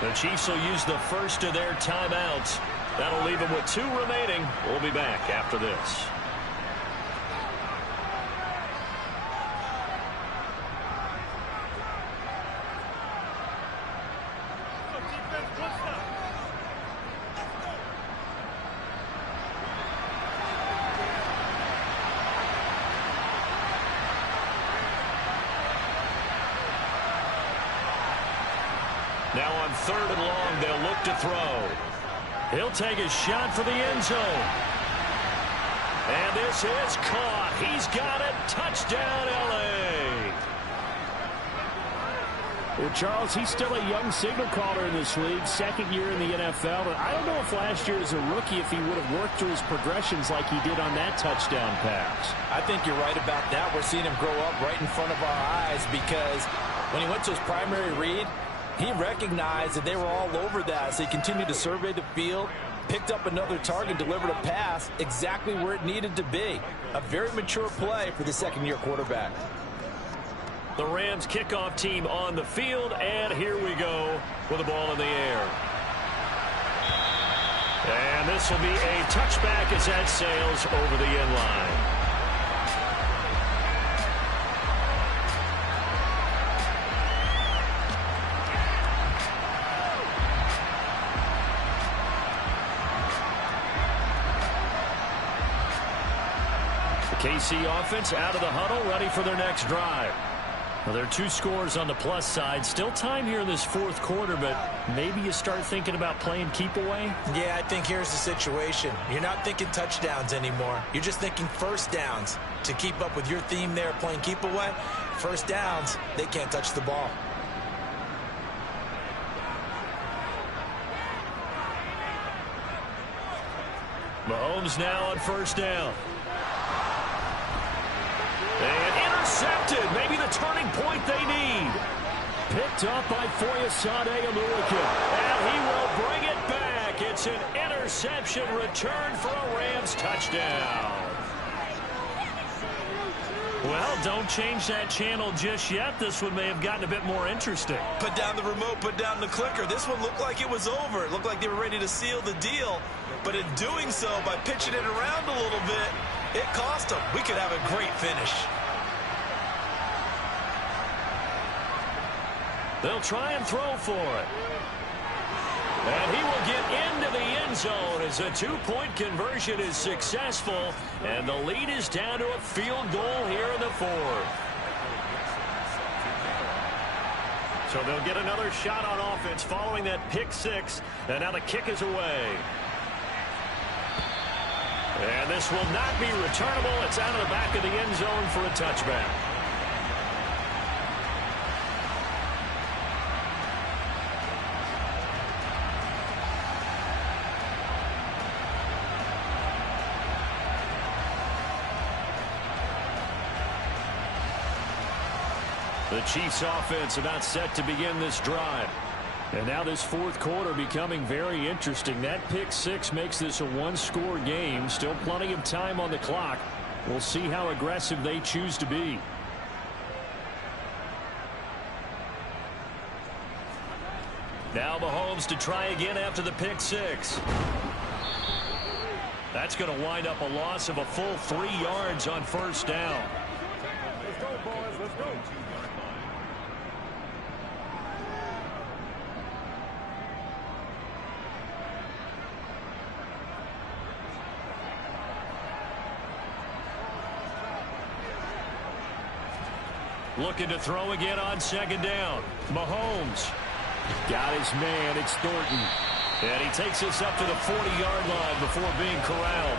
The Chiefs will use the first of their timeouts. That'll leave them with 2 remaining. We'll be back after this. Now on 3rd and long, they'll look to throw. He'll take a shot for the end zone. And this is caught. He's got it. Touchdown, L.A. Well, Charles, he's still a young signal caller in this league, 2nd year in the NFL. But I don't know if last year as a rookie, if he would have worked through his progressions like he did on that touchdown pass. I think you're right about that. We're seeing him grow up right in front of our eyes because when he went to his primary read, he recognized that they were all over that, so he continued to survey the field, picked up another target, delivered a pass exactly where it needed to be. A very mature play for the 2nd-year quarterback. The Rams kickoff team on the field, and here we go with the ball in the air. And this will be a touchback as that sails over the end line. KC offense out of the huddle, ready for their next drive. Well, there are 2 scores on the plus side. Still time here in this 4th quarter, but maybe you start thinking about playing keep away? Yeah, I think here's the situation. You're not thinking touchdowns anymore. You're just thinking first downs. To keep up with your theme there, playing keep away, first downs, they can't touch the ball. Mahomes now on 1st down. And intercepted. Maybe the turning point they need. Picked up by Foyesade Aluakin. And he will bring it back. It's an interception return for a Rams touchdown. Well, don't change that channel just yet. This one may have gotten a bit more interesting. Put down the remote, put down the clicker. This one looked like it was over. It looked like they were ready to seal the deal. But in doing so, by pitching it around a little bit, it cost them. We could have a great finish. They'll try and throw for it. And he will get into the end zone as a two-point conversion is successful. And the lead is down to a field goal here in the fourth. So they'll get another shot on offense following that pick six. And now the kick is away. And this will not be returnable. It's out of the back of the end zone for a touchback. The Chiefs offense about set to begin this drive. And now this fourth quarter becoming very interesting. That pick six makes this a one-score game. Still plenty of time on the clock. We'll see how aggressive they choose to be. Now Mahomes to try again after the pick six. That's going to wind up a loss of a full 3 yards on first down. Let's go, boys. Let's go. Looking to throw again on second down. Mahomes. Got his man. It's Thornton. And he takes us up to the 40-yard line before being corralled.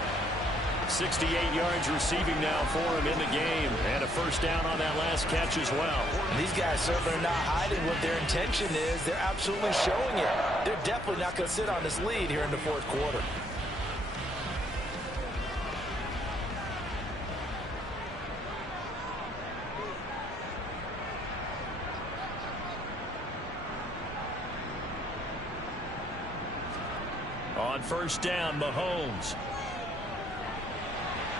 68 yards receiving now for him in the game. And a first down on that last catch as well. These guys certainly are not hiding what their intention is. They're absolutely showing it. They're definitely not going to sit on this lead here in the fourth quarter. On first down, Mahomes.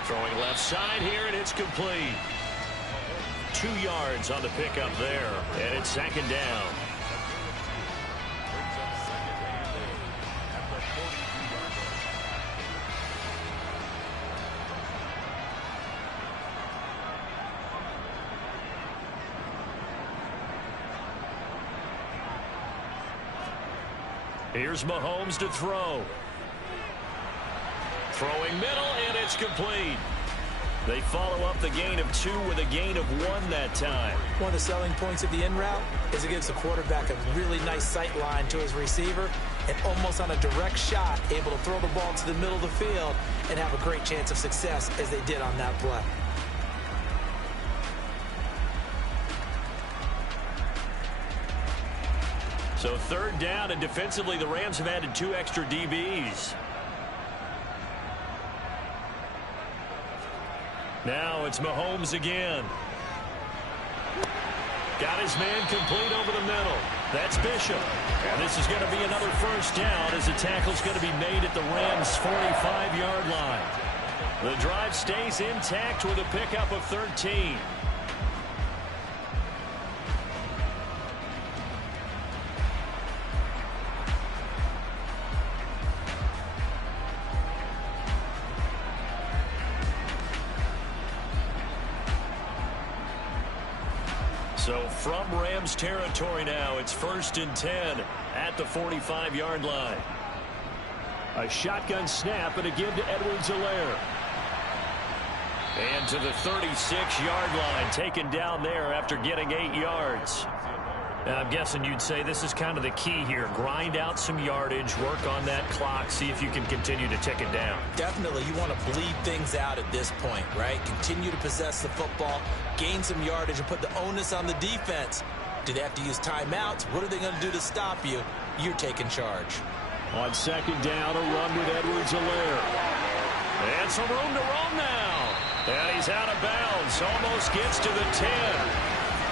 Throwing left side here, and it's complete. 2 yards on the pickup there, and it's second down. Here's Mahomes to throw. Throwing middle, and it's complete. They follow up the gain of 2 with a gain of 1 that time. One of the selling points of the in route is it gives the quarterback a really nice sight line to his receiver and almost on a direct shot able to throw the ball to the middle of the field and have a great chance of success as they did on that play. So third down, and defensively the Rams have added 2 extra DBs. Now it's Mahomes again. Got his man complete over the middle. That's Bishop. And this is going to be another first down as the tackle's going to be made at the Rams' 45-yard line. The drive stays intact with a pickup of 13. So from Rams territory now, it's 1st and 10 at the 45-yard line. A shotgun snap and a give to Edwards-Helaire. And to the 36-yard line, taken down there after getting 8 yards. And I'm guessing you'd say this is kind of the key here. Grind out some yardage, work on that clock, see if you can continue to tick it down. Definitely, you want to bleed things out at this point, right? Continue to possess the football, gain some yardage, and put the onus on the defense. Do they have to use timeouts? What are they going to do to stop you? You're taking charge. On second down, a run with Edwards-Helaire. And some room to roam now. And he's out of bounds. Almost gets to the 10.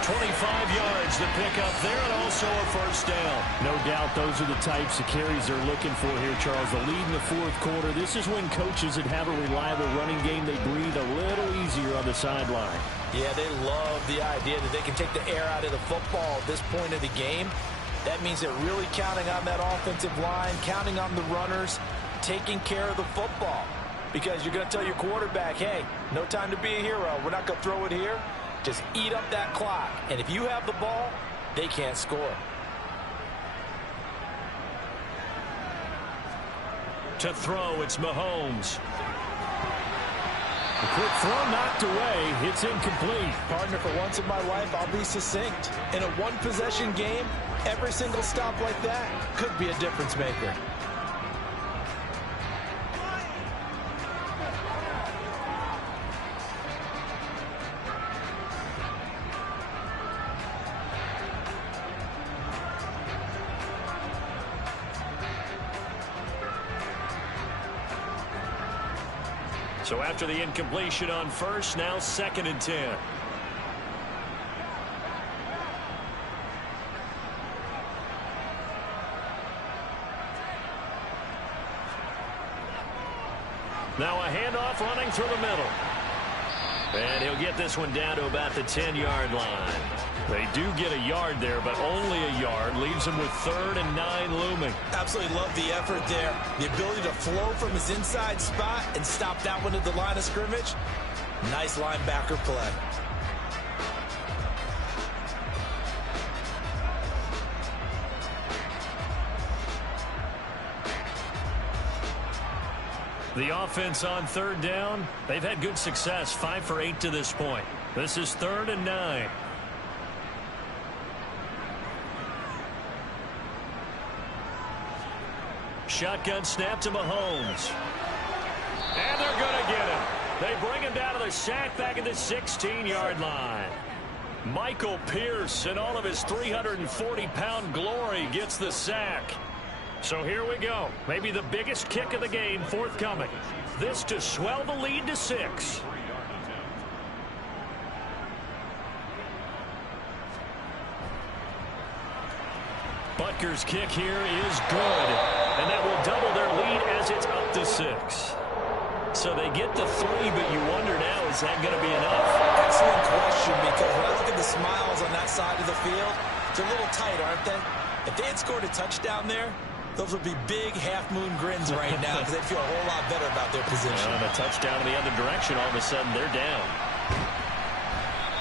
25 yards to pick up there, and also a first down. No doubt those are the types of carries they're looking for here, Charles. The lead in the fourth quarter. This is when coaches that have a reliable running game, they breathe a little easier on the sideline. Yeah, they love the idea that they can take the air out of the football at this point of the game. That means they're really counting on that offensive line, counting on the runners, taking care of the football. Because you're going to tell your quarterback, hey, no time to be a hero. We're not going to throw it here. Just eat up that clock. And if you have the ball, they can't score. To throw, it's Mahomes. The quick throw knocked away. It's incomplete. Partner, for once in my life, I'll be succinct. In a one-possession game, every single stop like that could be a difference maker. So after the incompletion on first, now 2nd and 10. Now a handoff running through the middle. And he'll get this one down to about the 10-yard line. They do get a yard there, but only a yard. Leaves him with 3rd and 9 looming. Absolutely love the effort there. The ability to flow from his inside spot and stop that one at the line of scrimmage. Nice linebacker play. The offense on 3rd down, they've had good success, 5 for 8 to this point. This is 3rd and 9. Shotgun snap to Mahomes. And they're going to get him. They bring him down to the sack back at the 16-yard line. Michael Pierce, in all of his 340-pound glory, gets the sack. So here we go. Maybe the biggest kick of the game forthcoming. This to swell the lead to 6. Butker's kick here is good. And that will double their lead as it's up to 6. So they get the 3, but you wonder now, is that going to be enough? Excellent question, because when I look at the smiles on that side of the field, they're a little tight, aren't they? If they had scored a touchdown there, those would be big half-moon grins right now because they'd feel a whole lot better about their position. And a touchdown in the other direction, all of a sudden they're down.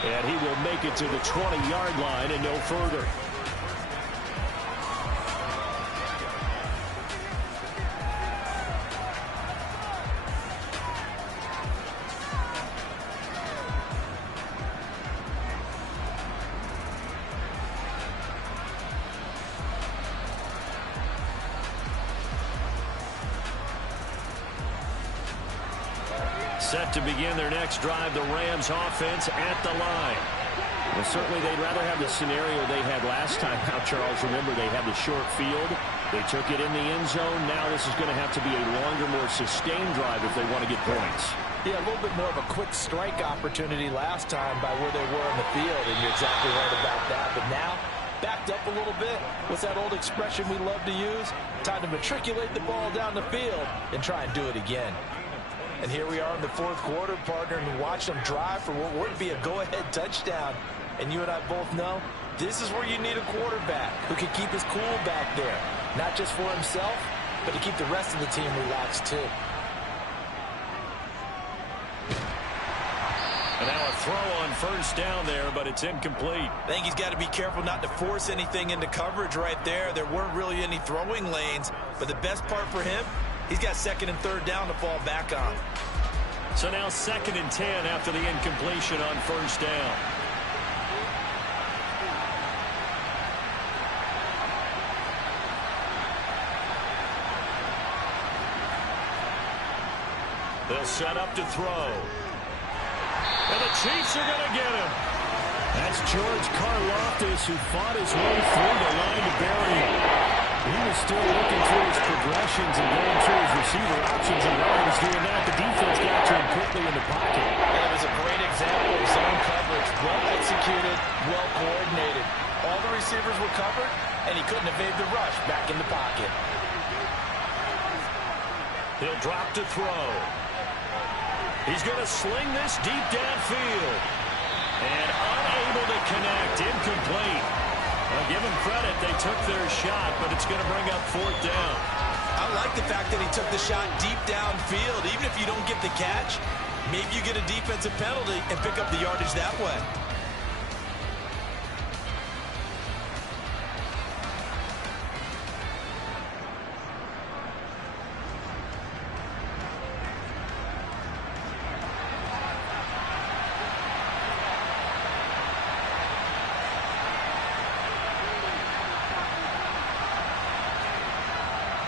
And he will make it to the 20-yard line and no further. Set to begin their next drive, the Rams offense at the line. Well, certainly they'd rather have the scenario they had last time out, Charles. Remember, they had the short field. They took it in the end zone. Now this is going to have to be a longer, more sustained drive if they want to get points. Yeah, a little bit more of a quick strike opportunity last time by where they were in the field, and you're exactly right about that. But now, backed up a little bit. What's that old expression we love to use? Time to matriculate the ball down the field and try and do it again. And here we are in the 4th quarter, partner, and watch them drive for what would be a go-ahead touchdown. And you and I both know this is where you need a quarterback who can keep his cool back there. Not just for himself, but to keep the rest of the team relaxed too. And now a throw on 1st down there, but it's incomplete. I think he's got to be careful not to force anything into coverage right there. There weren't really any throwing lanes, but the best part for him, he's got 2nd and 3rd down to fall back on. So now 2nd and 10 after the incompletion on 1st down. They'll set up to throw. And the Chiefs are going to get him. That's George Karlaftis, who fought his way through the line to bury him. He was still looking through his progressions and going through his receiver options, and while he was doing that, the defense got to him quickly in the pocket. And it was a great example of zone coverage. Well executed, well coordinated. All the receivers were covered, and he couldn't evade the rush back in the pocket. He'll drop to throw. He's going to sling this deep downfield. And unable to connect. Incomplete. Well, give them credit. They took their shot, but it's going to bring up fourth down. I like the fact that he took the shot deep downfield. Even if you don't get the catch, maybe you get a defensive penalty and pick up the yardage that way.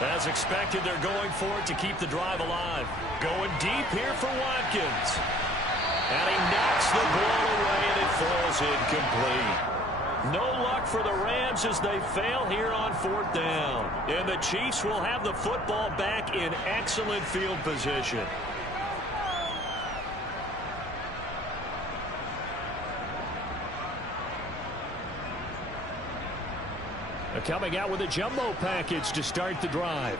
As expected, they're going for it to keep the drive alive. Going deep here for Watkins. And he knocks the ball away, and it falls incomplete. No luck for the Rams as they fail here on fourth down. And the Chiefs will have the football back in excellent field position. They're coming out with a jumbo package to start the drive.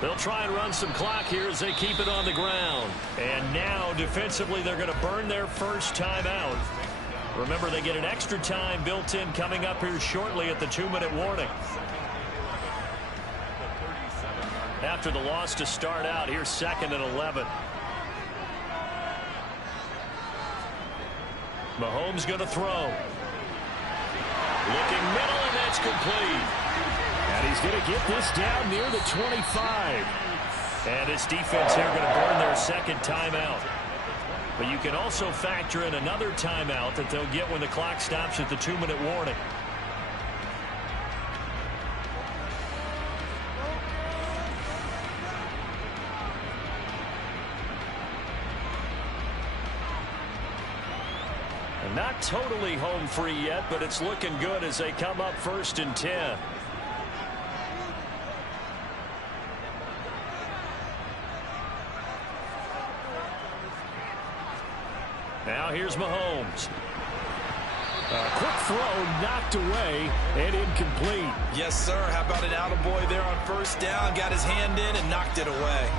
They'll try and run some clock here as they keep it on the ground. And now, defensively, they're going to burn their first timeout. Remember, they get an extra time built in coming up here shortly at the 2-minute warning. After the loss to start out, here's 2nd and 11. Mahomes going to throw. Looking middle, and that's complete. And he's going to get this down near the 25. And his defense here going to burn their second timeout. But you can also factor in another timeout that they'll get when the clock stops at the 2-minute warning. Not totally home free yet, but it's looking good as they come up 1st and 10. Now here's Mahomes. A quick throw knocked away and incomplete. Yes, sir. How about an attaboy there on 1st down? Got his hand in and knocked it away.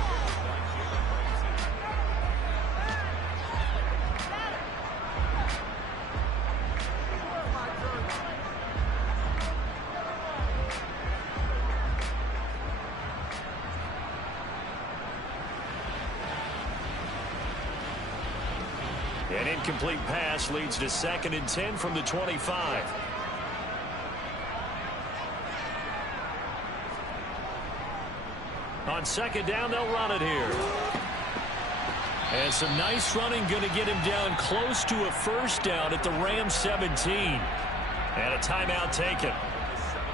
An incomplete pass leads to 2nd and 10 from the 25. On 2nd down, they'll run it here. And some nice running going to get him down close to a 1st down at the Rams 17. And a timeout taken.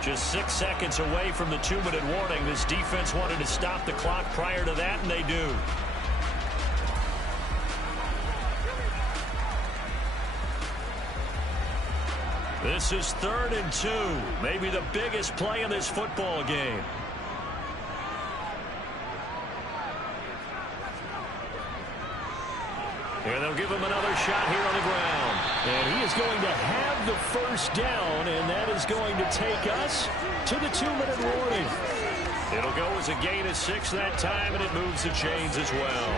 Just 6 seconds away from the 2-minute warning. This defense wanted to stop the clock prior to that, and they do. This is 3rd and 2. Maybe the biggest play in this football game. And they'll give him another shot here on the ground. And he is going to have the 1st down, and that is going to take us to the 2-minute warning. It'll go as a gain of 6 that time, and it moves the chains as well.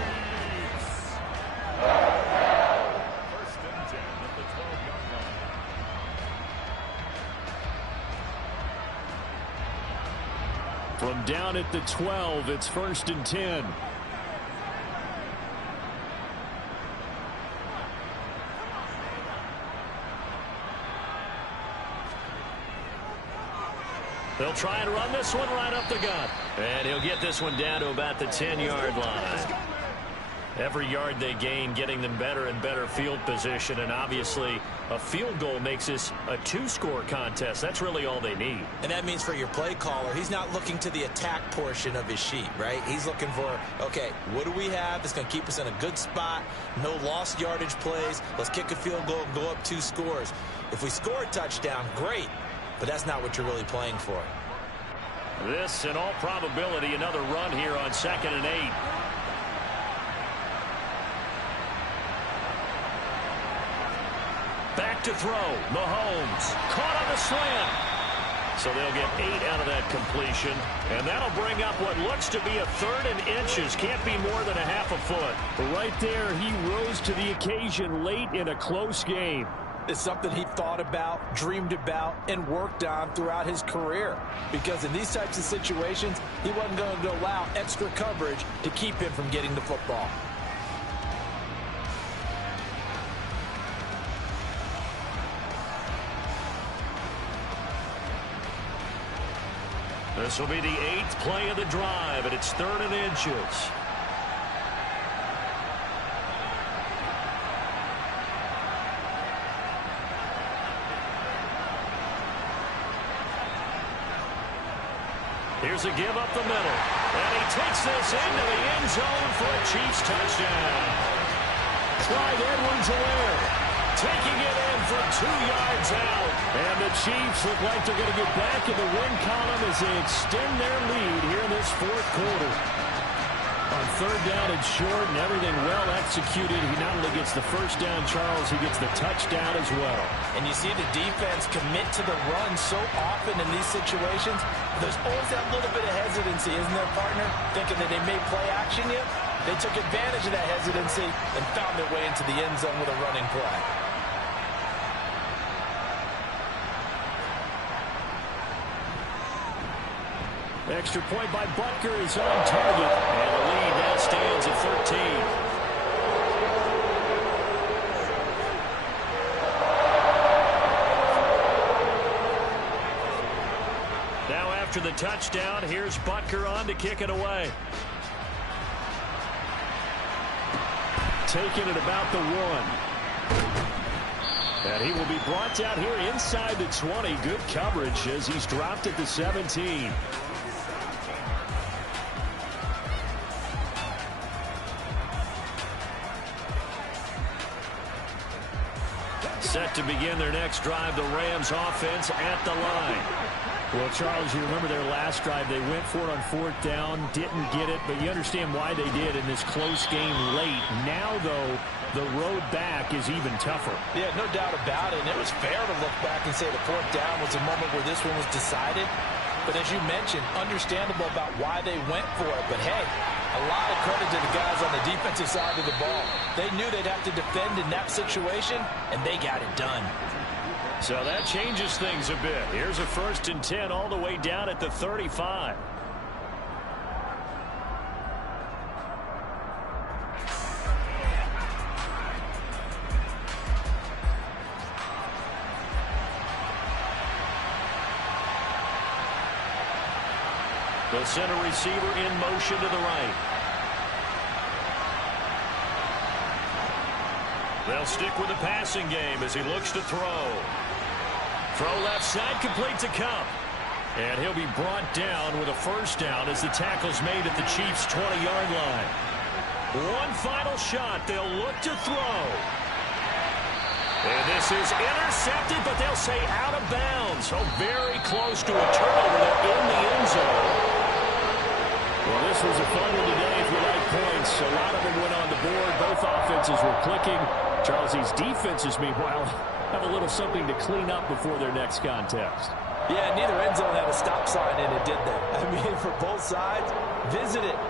From down at the 12, it's 1st and 10. They'll try and run this one right up the gut. And he'll get this one down to about the 10-yard line. Every yard they gain, getting them better and better field position. And obviously, a field goal makes this a 2-score contest. That's really all they need. And that means for your play caller, he's not looking to the attack portion of his sheet, right? He's looking for, okay, what do we have that's going to keep us in a good spot? No lost yardage plays. Let's kick a field goal and go up 2 scores. If we score a touchdown, great. But that's not what you're really playing for. This, in all probability, another run here on 2nd and 8. Back to throw. Mahomes caught on the slant. So they'll get 8 out of that completion. And that'll bring up what looks to be a 3rd and inches. Can't be more than a half a foot. Right there, he rose to the occasion late in a close game. It's something he thought about, dreamed about, and worked on throughout his career. Because in these types of situations, he wasn't going to allow extra coverage to keep him from getting the football. This will be the 8th play of the drive, and it's 3rd and inches. Here's a give up the middle. And he takes this into the end zone for a Chiefs touchdown. Clyde Edwards-Helaire taking it in from 2 yards out. And the Chiefs look like they're going to get back in the win column as they extend their lead here in this 4th quarter. On 3rd down and short and everything well executed, he not only gets the first down, Charles, he gets the touchdown as well. And you see the defense commit to the run so often in these situations. There's always that little bit of hesitancy, isn't there, partner? Thinking that they may play action yet. They took advantage of that hesitancy and found their way into the end zone with a running play. Extra point by Butker is on target. And the lead now stands at 13. Now after the touchdown, here's Butker on to kick it away. Taking it about the 1. And he will be brought down here inside the 20. Good coverage as he's dropped at the 17. Set to begin their next drive, the Rams offense at the line. Well, Charles, you remember their last drive. They went for it on 4th down, didn't get it, but you understand why they did in this close game late. Now, though, the road back is even tougher. Yeah, no doubt about it. And it was fair to look back and say the 4th down was a moment where this one was decided. But as you mentioned, understandable about why they went for it. But, hey, a lot of credit to the guys on the defensive side of the ball. They knew they'd have to defend in that situation, and they got it done. So that changes things a bit. Here's a 1st and 10 all the way down at the 35. The center receiver in motion to the right. They'll stick with the passing game as he looks to throw. Throw left side, complete to Cup. And he'll be brought down with a 1st down as the tackle's made at the Chiefs' 20-yard line. One final shot. They'll look to throw. And this is intercepted, but they'll say out of bounds. So very close to a turnover there in the end zone. Well, this was a fun one today if you like points. A lot of them went on the board. Both offenses were clicking. Charles, these defenses, meanwhile, have a little something to clean up before their next contest. Yeah, neither end zone had a stop sign in it, did they? I mean, for both sides, visit it.